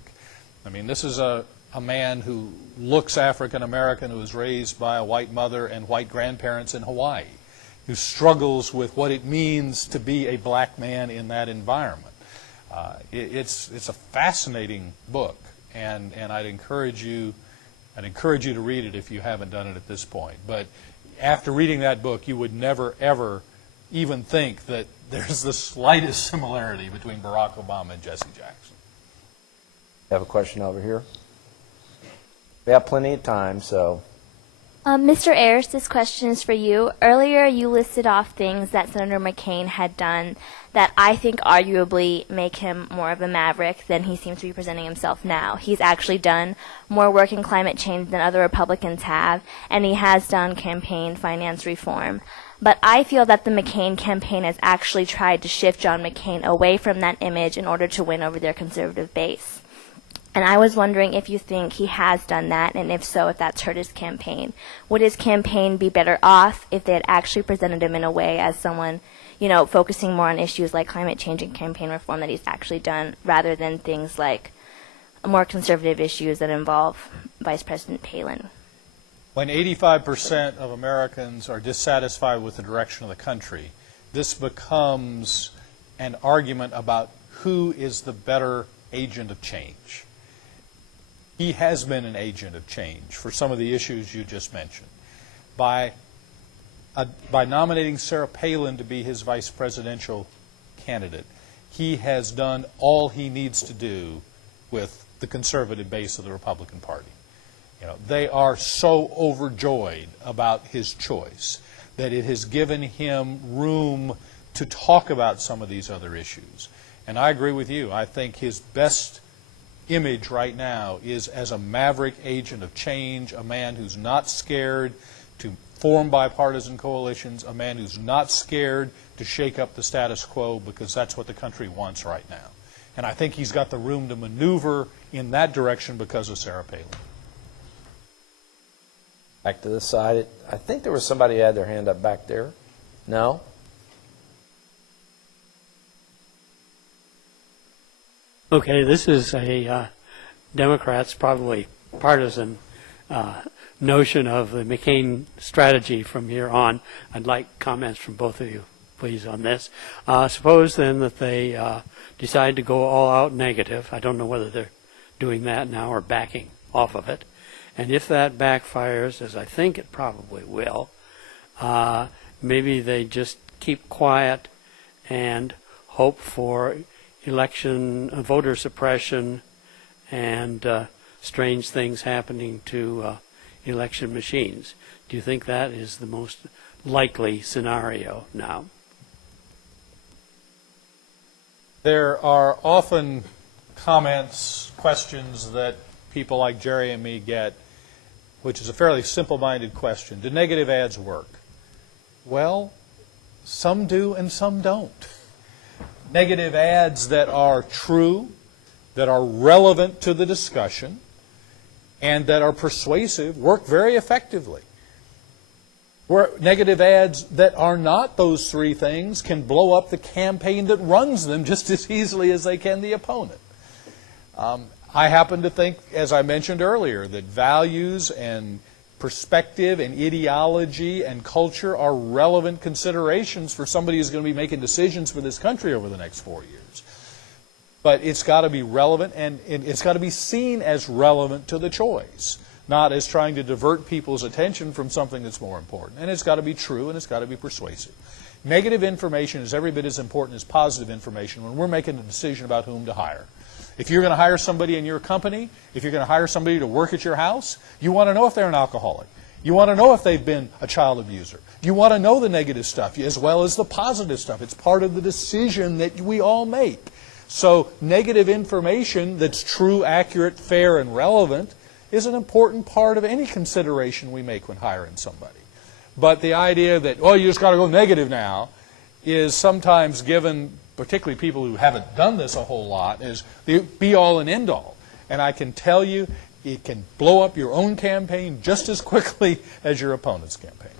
I mean, this is a man who looks African American, who was raised by a white mother and white grandparents in Hawaii, who struggles with what it means to be a black man in that environment. It's a fascinating book, and I'd encourage you to read it if you haven't done it at this point. But after reading that book, you would never, ever even think that there's the slightest similarity between Barack Obama and Jesse Jackson. I have a question over here. We have plenty of time, so... Mr. Ayres, this question is for you. Earlier, you listed off things that Senator McCain had done that I think arguably make him more of a maverick than he seems to be presenting himself now. He's actually done more work in climate change than other Republicans have, and he has done campaign finance reform. But I feel that the McCain campaign has actually tried to shift John McCain away from that image in order to win over their conservative base. And I was wondering if you think he has done that, and if so, if that's hurt his campaign. Would his campaign be better off if they had actually presented him in a way as someone, focusing more on issues like climate change and campaign reform that he's actually done, rather than things like more conservative issues that involve Vice President Palin? When 85% of Americans are dissatisfied with the direction of the country, this becomes an argument about who is the better agent of change. He has been an agent of change for some of the issues you just mentioned. By nominating Sarah Palin to be his vice presidential candidate, he has done all he needs to do with the conservative base of the Republican Party. They are so overjoyed about his choice that it has given him room to talk about some of these other issues. And I agree with you. I think his best image right now is as a maverick agent of change, a man who's not scared to form bipartisan coalitions, a man who's not scared to shake up the status quo, because that's what the country wants right now. And I think he's got the room to maneuver in that direction because of Sarah Palin. Back to this side. I think there was somebody who had their hand up back there. No? Okay, this is a Democrats' probably partisan notion of the McCain strategy from here on. I'd like comments from both of you, please, on this. Suppose then that they decide to go all out negative. I don't know whether they're doing that now or backing off of it. And if that backfires, as I think it probably will, maybe they just keep quiet and hope for election voter suppression and strange things happening to election machines. Do you think that is the most likely scenario now? There are often comments, questions that people like Jerry and me get, which is a fairly simple-minded question. Do negative ads work? Well, some do and some don't. Negative ads that are true, that are relevant to the discussion, and that are persuasive work very effectively. Where negative ads that are not those three things can blow up the campaign that runs them just as easily as they can the opponent. I happen to think, as I mentioned earlier, that values and perspective and ideology and culture are relevant considerations for somebody who's going to be making decisions for this country over the next 4 years. But it's got to be relevant, and it's got to be seen as relevant to the choice, not as trying to divert people's attention from something that's more important. And it's got to be true, and it's got to be persuasive. Negative information is every bit as important as positive information when we're making a decision about whom to hire. If you're going to hire somebody in your company, if you're going to hire somebody to work at your house, you want to know if they're an alcoholic. You want to know if they've been a child abuser. You want to know the negative stuff as well as the positive stuff. It's part of the decision that we all make. So negative information that's true, accurate, fair, and relevant is an important part of any consideration we make when hiring somebody. But the idea that, oh, you just got to go negative now, is sometimes given, particularly people who haven't done this a whole lot, as the be-all and end-all. And I can tell you, it can blow up your own campaign just as quickly as your opponent's campaign.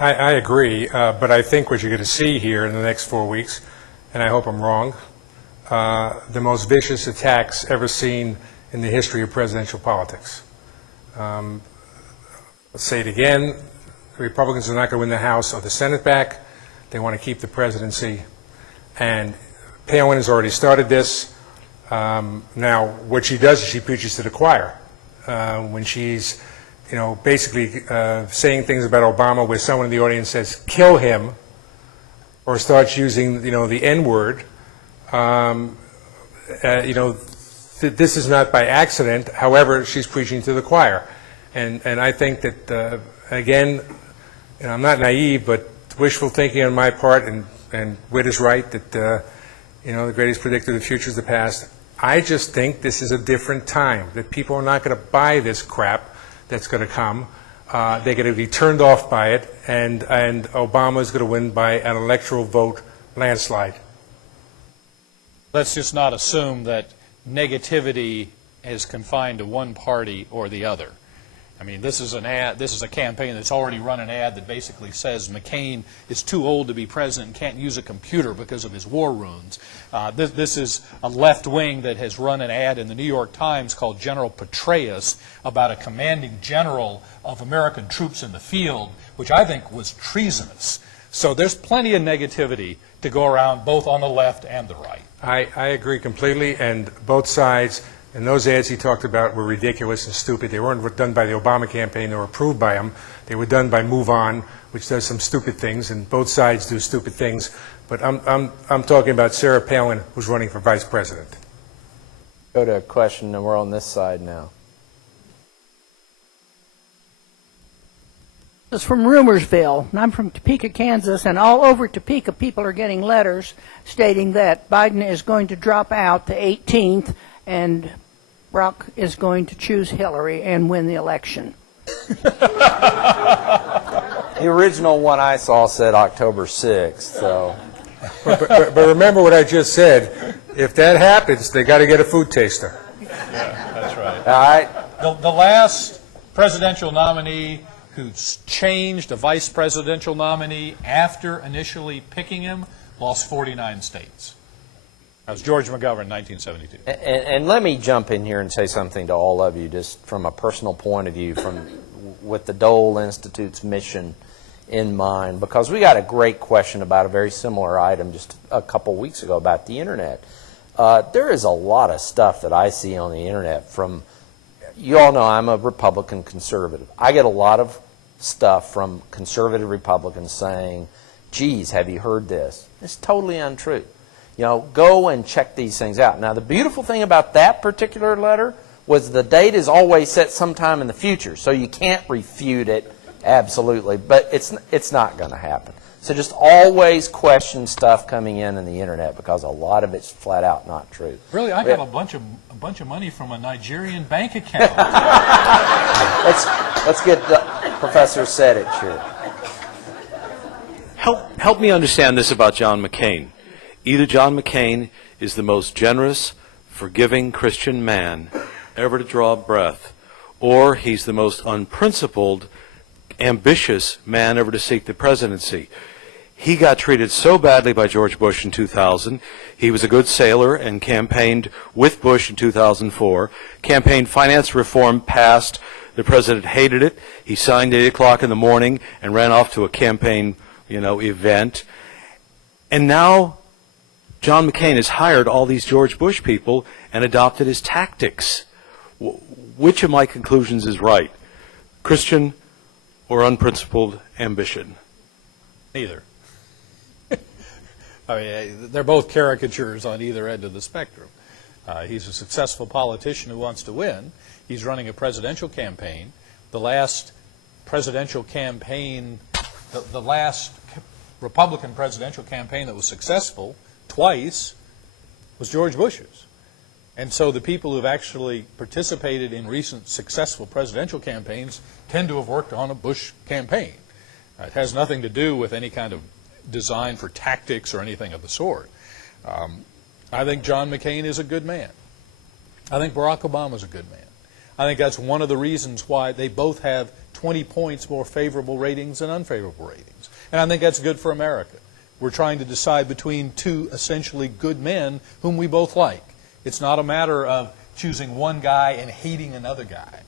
I agree, but I think what you're going to see here in the next 4 weeks, and I hope I'm wrong, the most vicious attacks ever seen in the history of presidential politics. Let's say it again, the Republicans are not going to win the House or the Senate back. They want to keep the presidency. And Palin has already started this. Now, what she does is she preaches to the choir. When she's, basically saying things about Obama where someone in the audience says, kill him, or starts using, the N-word, this is not by accident. However, she's preaching to the choir. And I think that, again, I'm not naive, but wishful thinking on my part, and Whit is right that, the greatest predictor of the future is the past. I just think this is a different time, that people are not going to buy this crap that's going to come. They're going to be turned off by it, and Obama is going to win by an electoral vote landslide. Let's just not assume that negativity is confined to one party or the other. I mean, this is an ad. This is a campaign that's already run an ad that basically says McCain is too old to be president and can't use a computer because of his war wounds. This is a left wing that has run an ad in the New York Times called General Petraeus about a commanding general of American troops in the field, which I think was treasonous. So there's plenty of negativity to go around both on the left and the right. I agree completely, and both sides. And those ads he talked about were ridiculous and stupid. They weren't done by the Obama campaign. They were approved by him. They were done by Move On, which does some stupid things, and both sides do stupid things. But I'm talking about Sarah Palin, who's running for vice president. Go to a question, and we're on this side now. This is from Rumorsville, and I'm from Topeka, Kansas, and all over Topeka people are getting letters stating that Biden is going to drop out the 18th and Brock is going to choose Hillary and win the election. The original one I saw said October 6th, so. But remember what I just said. If that happens, they got to get a food taster. Yeah, that's right. All right. The last presidential nominee who's changed a vice presidential nominee after initially picking him lost 49 states. That was George McGovern, 1972. And let me jump in here and say something to all of you, just from a personal point of view, with the Dole Institute's mission in mind, because we got a great question about a very similar item just a couple weeks ago about the Internet. There is a lot of stuff that I see on the Internet from, you all know I'm a Republican conservative. I get a lot of stuff from conservative Republicans saying, geez, have you heard this? It's totally untrue. You know, go and check these things out. Now, the beautiful thing about that particular letter was the date is always set sometime in the future, so you can't refute it absolutely, but it's not going to happen. So just always question stuff coming in the Internet, because a lot of it's flat out not true. Really, I got a bunch of money from a Nigerian bank account. Let's get Professor Sedich here. Help me understand this about John McCain. Either John McCain is the most generous, forgiving Christian man ever to draw breath, or he's the most unprincipled, ambitious man ever to seek the presidency. He got treated so badly by George Bush in 2000. He was a good sailor and campaigned with Bush in 2004. Campaign finance reform passed. The president hated it. He signed at 8 o'clock in the morning and ran off to a campaign, event. And now John McCain has hired all these George Bush people and adopted his tactics. Which of my conclusions is right? Christian or unprincipled ambition? Neither. I mean, they're both caricatures on either end of the spectrum. He's a successful politician who wants to win. He's running a presidential campaign. The last presidential campaign, the last Republican presidential campaign that was successful twice was George Bush's. And so the people who've actually participated in recent successful presidential campaigns tend to have worked on a Bush campaign. It has nothing to do with any kind of design for tactics or anything of the sort. I think John McCain is a good man. I think Barack Obama is a good man. I think that's one of the reasons why they both have 20 points more favorable ratings than unfavorable ratings. And I think that's good for America. We're trying to decide between two essentially good men whom we both like. It's not a matter of choosing one guy and hating another guy.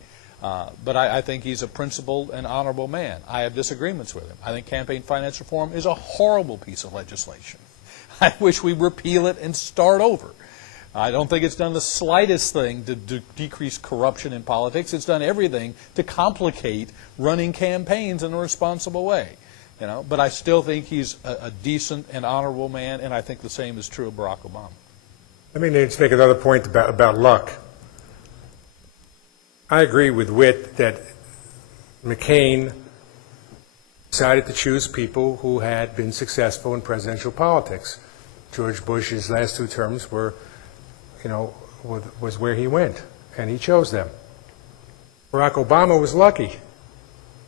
But I think he's a principled and honorable man. I have disagreements with him. I think campaign finance reform is a horrible piece of legislation. I wish we'd repeal it and start over. I don't think it's done the slightest thing to decrease corruption in politics. It's done everything to complicate running campaigns in a responsible way. But I still think he's a decent and honorable man, and I think the same is true of Barack Obama. Let me just make another point about luck. I agree with Whit that McCain decided to choose people who had been successful in presidential politics. George Bush's last 2 terms were, was where he went, and he chose them. Barack Obama was lucky.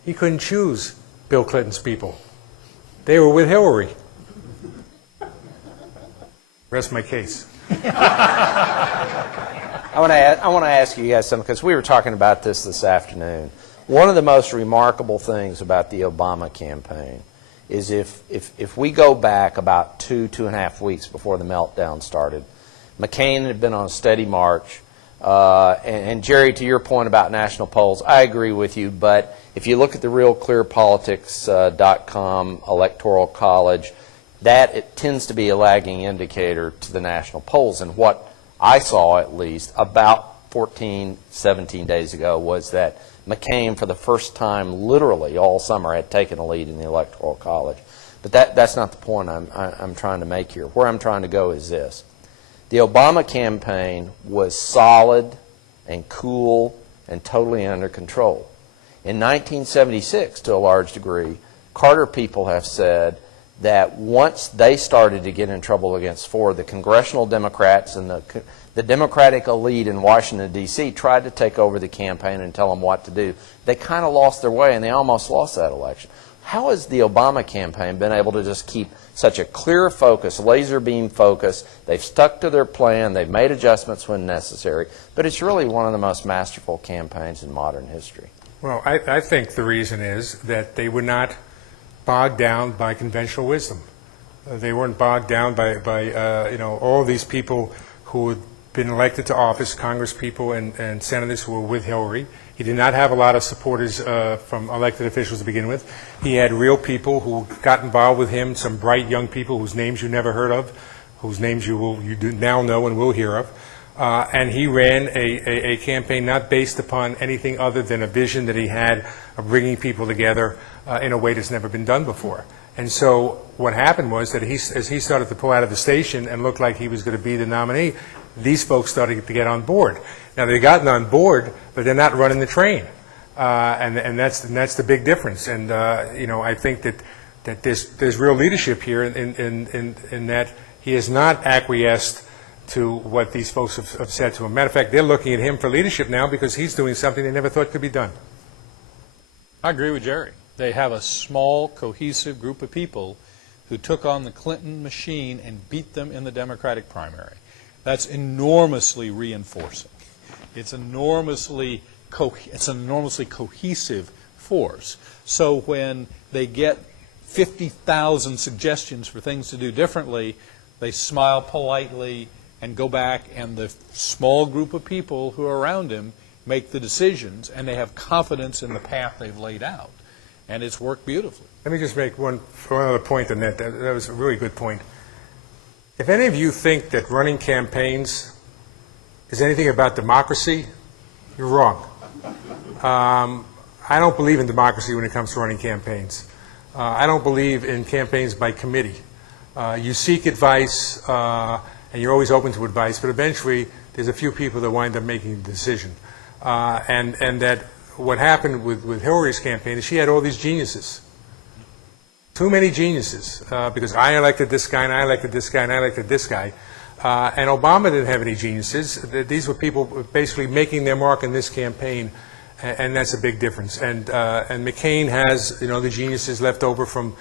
He couldn't choose Bill Clinton's people. They were with Hillary. Rest my case. I want to ask you guys something, because we were talking about this afternoon. One of the most remarkable things about the Obama campaign is if we go back about 2.5 weeks before the meltdown started, McCain had been on a steady march. And Jerry, to your point about national polls, I agree with you, but if you look at the realclearpolitics.com Electoral College, it tends to be a lagging indicator to the national polls. And what I saw, at least, about 14, 17 days ago was that McCain, for the first time, literally all summer, had taken a lead in the Electoral College. But that's not the point I'm trying to make here. Where I'm trying to go is this. The Obama campaign was solid and cool and totally under control. In 1976, to a large degree, Carter people have said that once they started to get in trouble against Ford, the congressional Democrats and the Democratic elite in Washington, D.C. tried to take over the campaign and tell them what to do. They kind of lost their way, and they almost lost that election. How has the Obama campaign been able to just keep such a clear focus, laser beam focus? They've stuck to their plan. They've made adjustments when necessary. But it's really one of the most masterful campaigns in modern history. Well, I think the reason is that they were not bogged down by conventional wisdom. They weren't bogged down by all these people who had been elected to office, Congress people and senators who were with Hillary. He did not have a lot of supporters from elected officials to begin with. He had real people who got involved with him, some bright young people whose names you never heard of, whose names you do now know and will hear of. And he ran a campaign not based upon anything other than a vision that he had of bringing people together in a way that's never been done before. And so what happened was that as he started to pull out of the station and looked like he was going to be the nominee, these folks started to get on board. Now, they've gotten on board, but they're not running the train. And that's the big difference. And, I think that there's real leadership here in that he has not acquiesced to what these folks have said to him. Matter of fact, they're looking at him for leadership now because he's doing something they never thought could be done. I agree with Jerry. They have a small, cohesive group of people who took on the Clinton machine and beat them in the Democratic primary. That's enormously reinforcing. It's an enormously cohesive force. So when they get 50,000 suggestions for things to do differently, they smile politely and go back, and the small group of people who are around him make the decisions, and they have confidence in the path they've laid out. And it's worked beautifully. Let me just make one other point on that. That was a really good point. If any of you think that running campaigns is anything about democracy, you're wrong. I don't believe in democracy when it comes to running campaigns. I don't believe in campaigns by committee. You seek advice, and you're always open to advice, but eventually there's a few people that wind up making the decision. And that what happened with Hillary's campaign is she had all these geniuses. Too many geniuses, because I elected this guy, and I elected this guy, and I elected this guy. And Obama didn't have any geniuses. These were people basically making their mark in this campaign, and that's a big difference. And McCain has, the geniuses left over from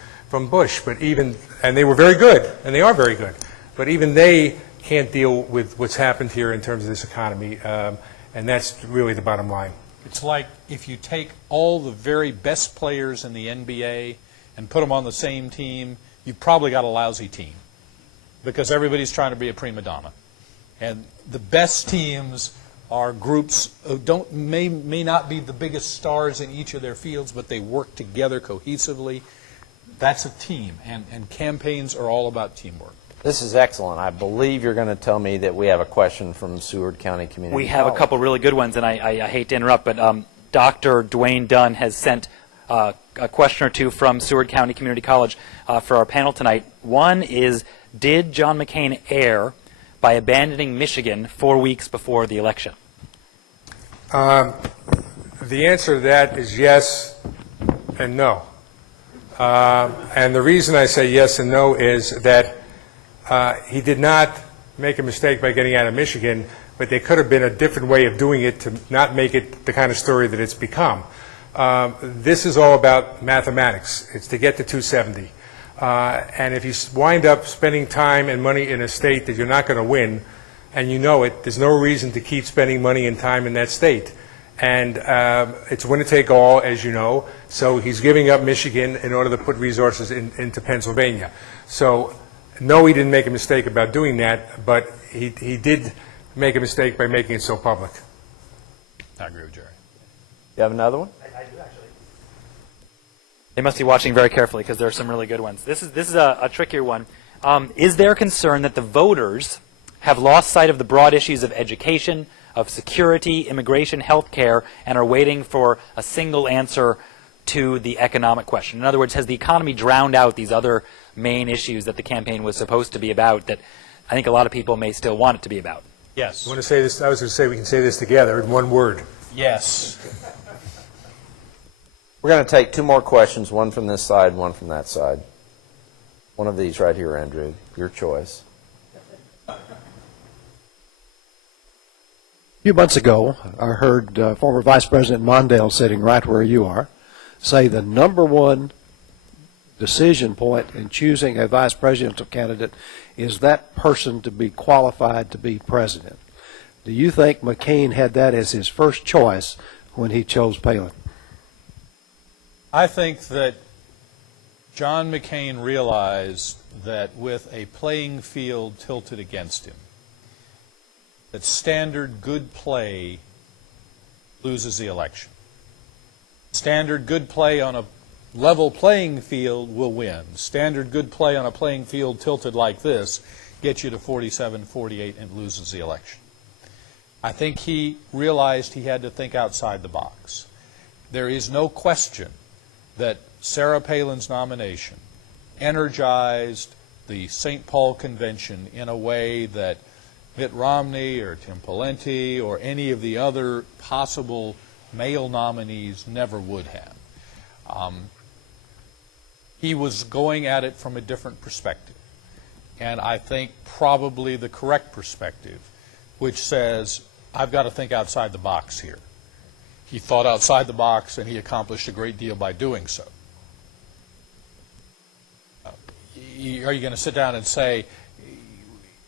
Bush, and they were very good, and they are very good. But even they can't deal with what's happened here in terms of this economy, and that's really the bottom line. It's like if you take all the very best players in the NBA and put them on the same team, you've probably got a lousy team because everybody's trying to be a prima donna. And the best teams are groups who may not be the biggest stars in each of their fields, but they work together cohesively. That's a team, and campaigns are all about teamwork. This is excellent. I believe you're going to tell me that we have a question from Seward County Community We have College. a couple really good ones, and I hate to interrupt, but Dr. Dwayne Dunn has sent a question or two from Seward County Community College for our panel tonight. One is, did John McCain err by abandoning Michigan 4 weeks before the election? The answer to that is yes and no. And the reason I say yes and no is that he did not make a mistake by getting out of Michigan, but there could have been a different way of doing it to not make it the kind of story that it's become. This is all about mathematics. It's to get to 270. And if you wind up spending time and money in a state that you're not going to win, and you know it, there's no reason to keep spending money and time in that state. And it's winner take all, as you know, so he's giving up Michigan in order to put resources into Pennsylvania. So no, he didn't make a mistake about doing that, but he did make a mistake by making it so public. I agree with Jerry. You have another one? I do, actually. They must be watching very carefully because there are some really good ones. This is a trickier one. Is there concern that the voters have lost sight of the broad issues of education, of security, immigration, health care, and are waiting for a single answer to the economic question? In other words, has the economy drowned out these other main issues that the campaign was supposed to be about that I think a lot of people may still want it to be about? Yes. I want to say this. I was going to say we can say this together in one word. Yes. We're going to take two more questions, one from this side, one from that side. One of these right here, Andrew. Your choice. A few months ago, I heard former Vice President Mondale, sitting right where you are, say the number one decision point in choosing a vice presidential candidate is that person to be qualified to be president. Do you think McCain had that as his first choice when he chose Palin? I think that John McCain realized that with a playing field tilted against him, that standard good play loses the election. Standard good play on a level playing field will win. Standard good play on a playing field tilted like this gets you to 47, 48 and loses the election. I think he realized he had to think outside the box. There is no question that Sarah Palin's nomination energized the St. Paul Convention in a way that Mitt Romney or Tim Pawlenty or any of the other possible male nominees never would have. He was going at it from a different perspective, and I think probably the correct perspective, which says, I've got to think outside the box here. He thought outside the box, and he accomplished a great deal by doing so. Are you going to sit down and say,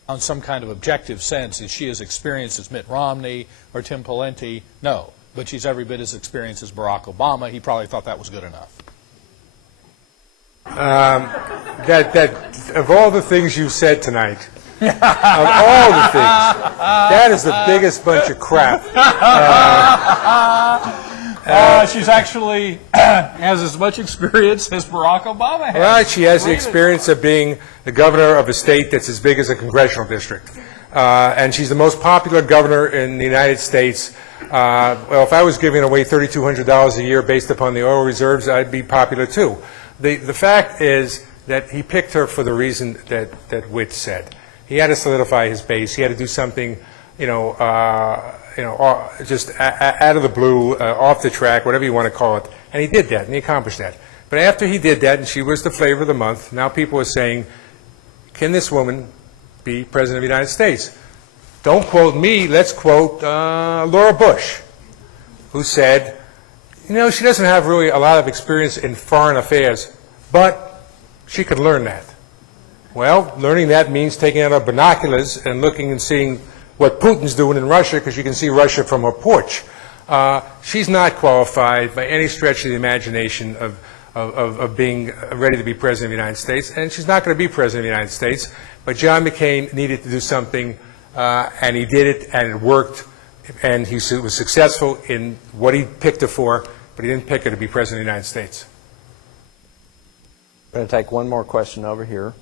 on some kind of objective sense, is she as experienced as Mitt Romney or Tim Pawlenty? No, but she's every bit as experienced as Barack Obama. He probably thought that was good enough. Of all the things you said tonight, of all the things, that is the biggest bunch of crap. She's actually has as much experience as Barack Obama has. Right, she has the experience of being the governor of a state that's as big as a congressional district. And she's the most popular governor in the United States. Well, if I was giving away $3,200 a year based upon the oil reserves, I'd be popular too. The fact is that he picked her for the reason that Whit said. He had to solidify his base. He had to do something, just out of the blue, off the track, whatever you want to call it. And he did that, and he accomplished that. But after he did that, and she was the flavor of the month, now people are saying, can this woman be President of the United States? Don't quote me. Let's quote Laura Bush, who said, she doesn't have really a lot of experience in foreign affairs, but she could learn that. Well, learning that means taking out our binoculars and looking and seeing what Putin's doing in Russia, because you can see Russia from her porch. She's not qualified by any stretch of the imagination of being ready to be President of the United States, and she's not going to be President of the United States. But John McCain needed to do something, and he did it, and it worked, and he was successful in what he picked her for, but he didn't pick her to be President of the United States. We're going to take one more question over here.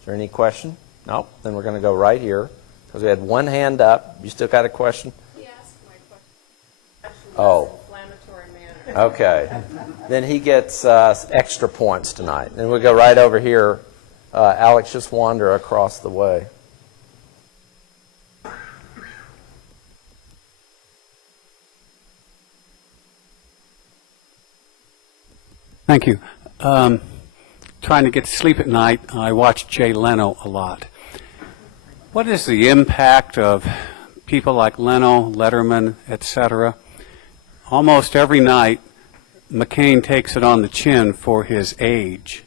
Is there any question? No? Then we're going to go right here, because we had one hand up. You still got a question? He asked my question. Oh. Inflammatory manner. Okay. Then he gets extra points tonight. And we'll go right over here. Alex, just wander across the way. Thank you. Trying to get to sleep at night, I watch Jay Leno a lot. What is the impact of people like Leno, Letterman, etc.? Almost every night, McCain takes it on the chin for his age,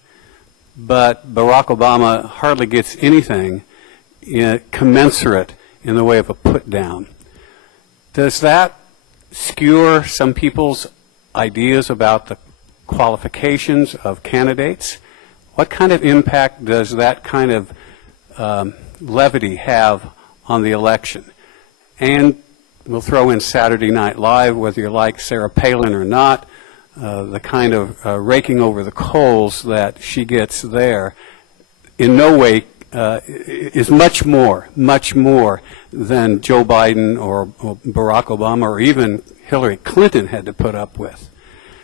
but Barack Obama hardly gets anything commensurate in the way of a put-down. Does that skewer some people's ideas about the qualifications of candidates? What kind of impact does that kind of levity have on the election? And we'll throw in Saturday Night Live, whether you like Sarah Palin or not, the kind of raking over the coals that she gets there in no way is much more than Joe Biden or Barack Obama or even Hillary Clinton had to put up with.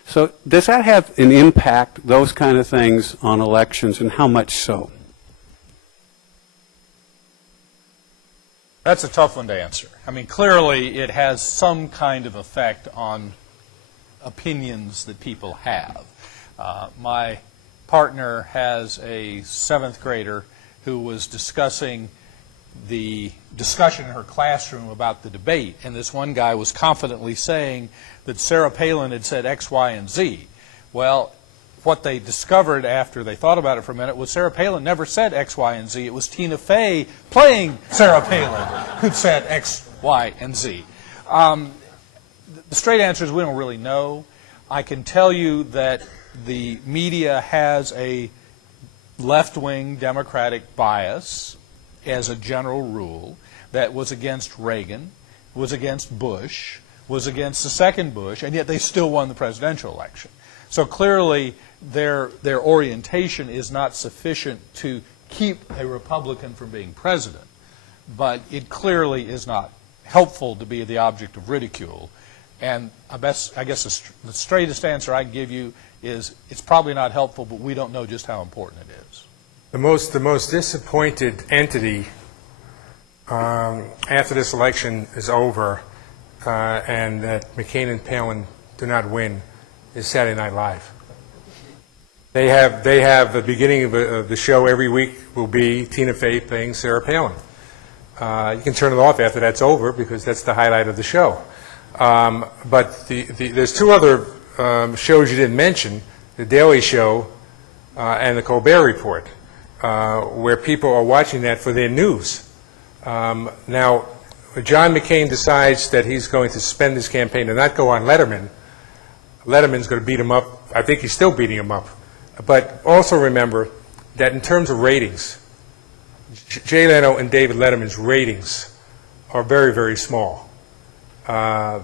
So does that have an impact, those kind of things, on elections, and how much so? That's a tough one to answer. I mean, clearly it has some kind of effect on opinions that people have. My partner has a 7th grader who was discussing the discussion in her classroom about the debate, and this one guy was confidently saying that Sarah Palin had said X, Y, and Z. Well, what they discovered after they thought about it for a minute was Sarah Palin never said X, Y, and Z. It was Tina Fey playing Sarah Palin who said X, Y, and Z. The straight answer is we don't really know. I can tell you that the media has a left-wing Democratic bias as a general rule that was against Reagan, was against Bush, was against the second Bush, and yet they still won the presidential election. So clearly their orientation is not sufficient to keep a Republican from being president, but it clearly is not helpful to be the object of ridicule. And I guess the straightest answer I can give you is it's probably not helpful, but we don't know just how important it is. The most disappointed entity after this election is over and that McCain and Palin do not win is Saturday Night Live. They have the beginning of the show every week will be Tina Fey playing Sarah Palin. You can turn it off after that's over because that's the highlight of the show. But there's two other shows you didn't mention, The Daily Show and The Colbert Report, where people are watching that for their news. Now, John McCain decides that he's going to spend his campaign to not go on Letterman. Letterman's going to beat him up. I think he's still beating him up. But also remember that in terms of ratings, Jay Leno and David Letterman's ratings are very, very small. They're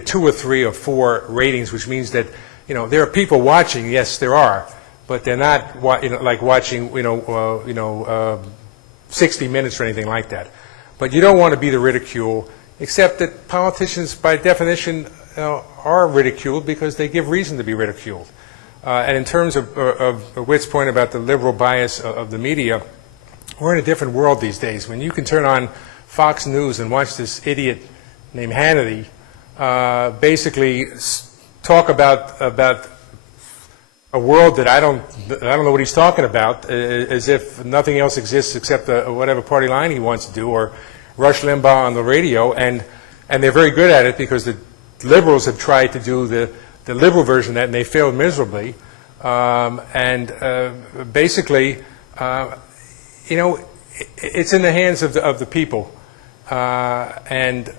2 or 3 or 4 ratings, which means that there are people watching. Yes, there are, but they're not like watching 60 Minutes or anything like that. But you don't want to be the ridicule, except that politicians, by definition, are ridiculed because they give reason to be ridiculed. And in terms of Whit's point about the liberal bias of the media, we're in a different world these days. When you can turn on Fox News and watch this idiot named Hannity basically talk about a world that I don't know what he's talking about, as if nothing else exists except whatever party line he wants to do, or Rush Limbaugh on the radio, and they're very good at it because the liberals have tried to do the liberal version of that, and they failed miserably. Basically, it's in the hands of the people, and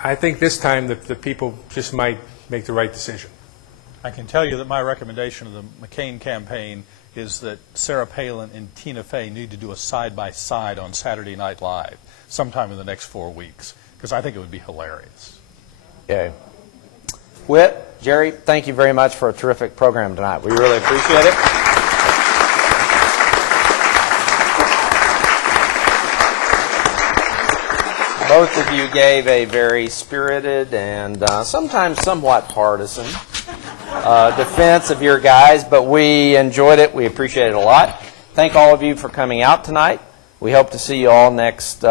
I think this time the people just might make the right decision. I can tell you that my recommendation of the McCain campaign is that Sarah Palin and Tina Fey need to do a side-by-side on Saturday Night Live sometime in the next 4 weeks, because I think it would be hilarious. Okay. Whit, Jerry, thank you very much for a terrific program tonight. We really appreciate it. Both of you gave a very spirited and sometimes somewhat partisan defense of your guys, but we enjoyed it. We appreciate it a lot. Thank all of you for coming out tonight. We hope to see you all next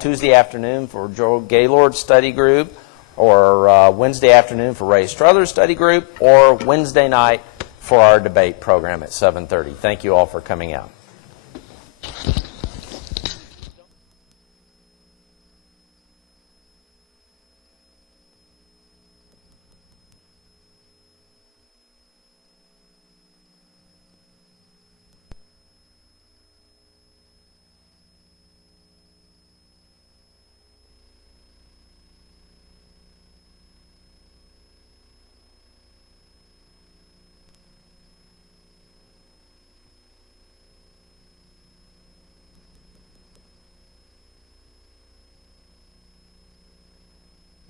Tuesday afternoon for Joe Gaylord's study group, or Wednesday afternoon for Ray Strother's study group, or Wednesday night for our debate program at 7:30. Thank you all for coming out.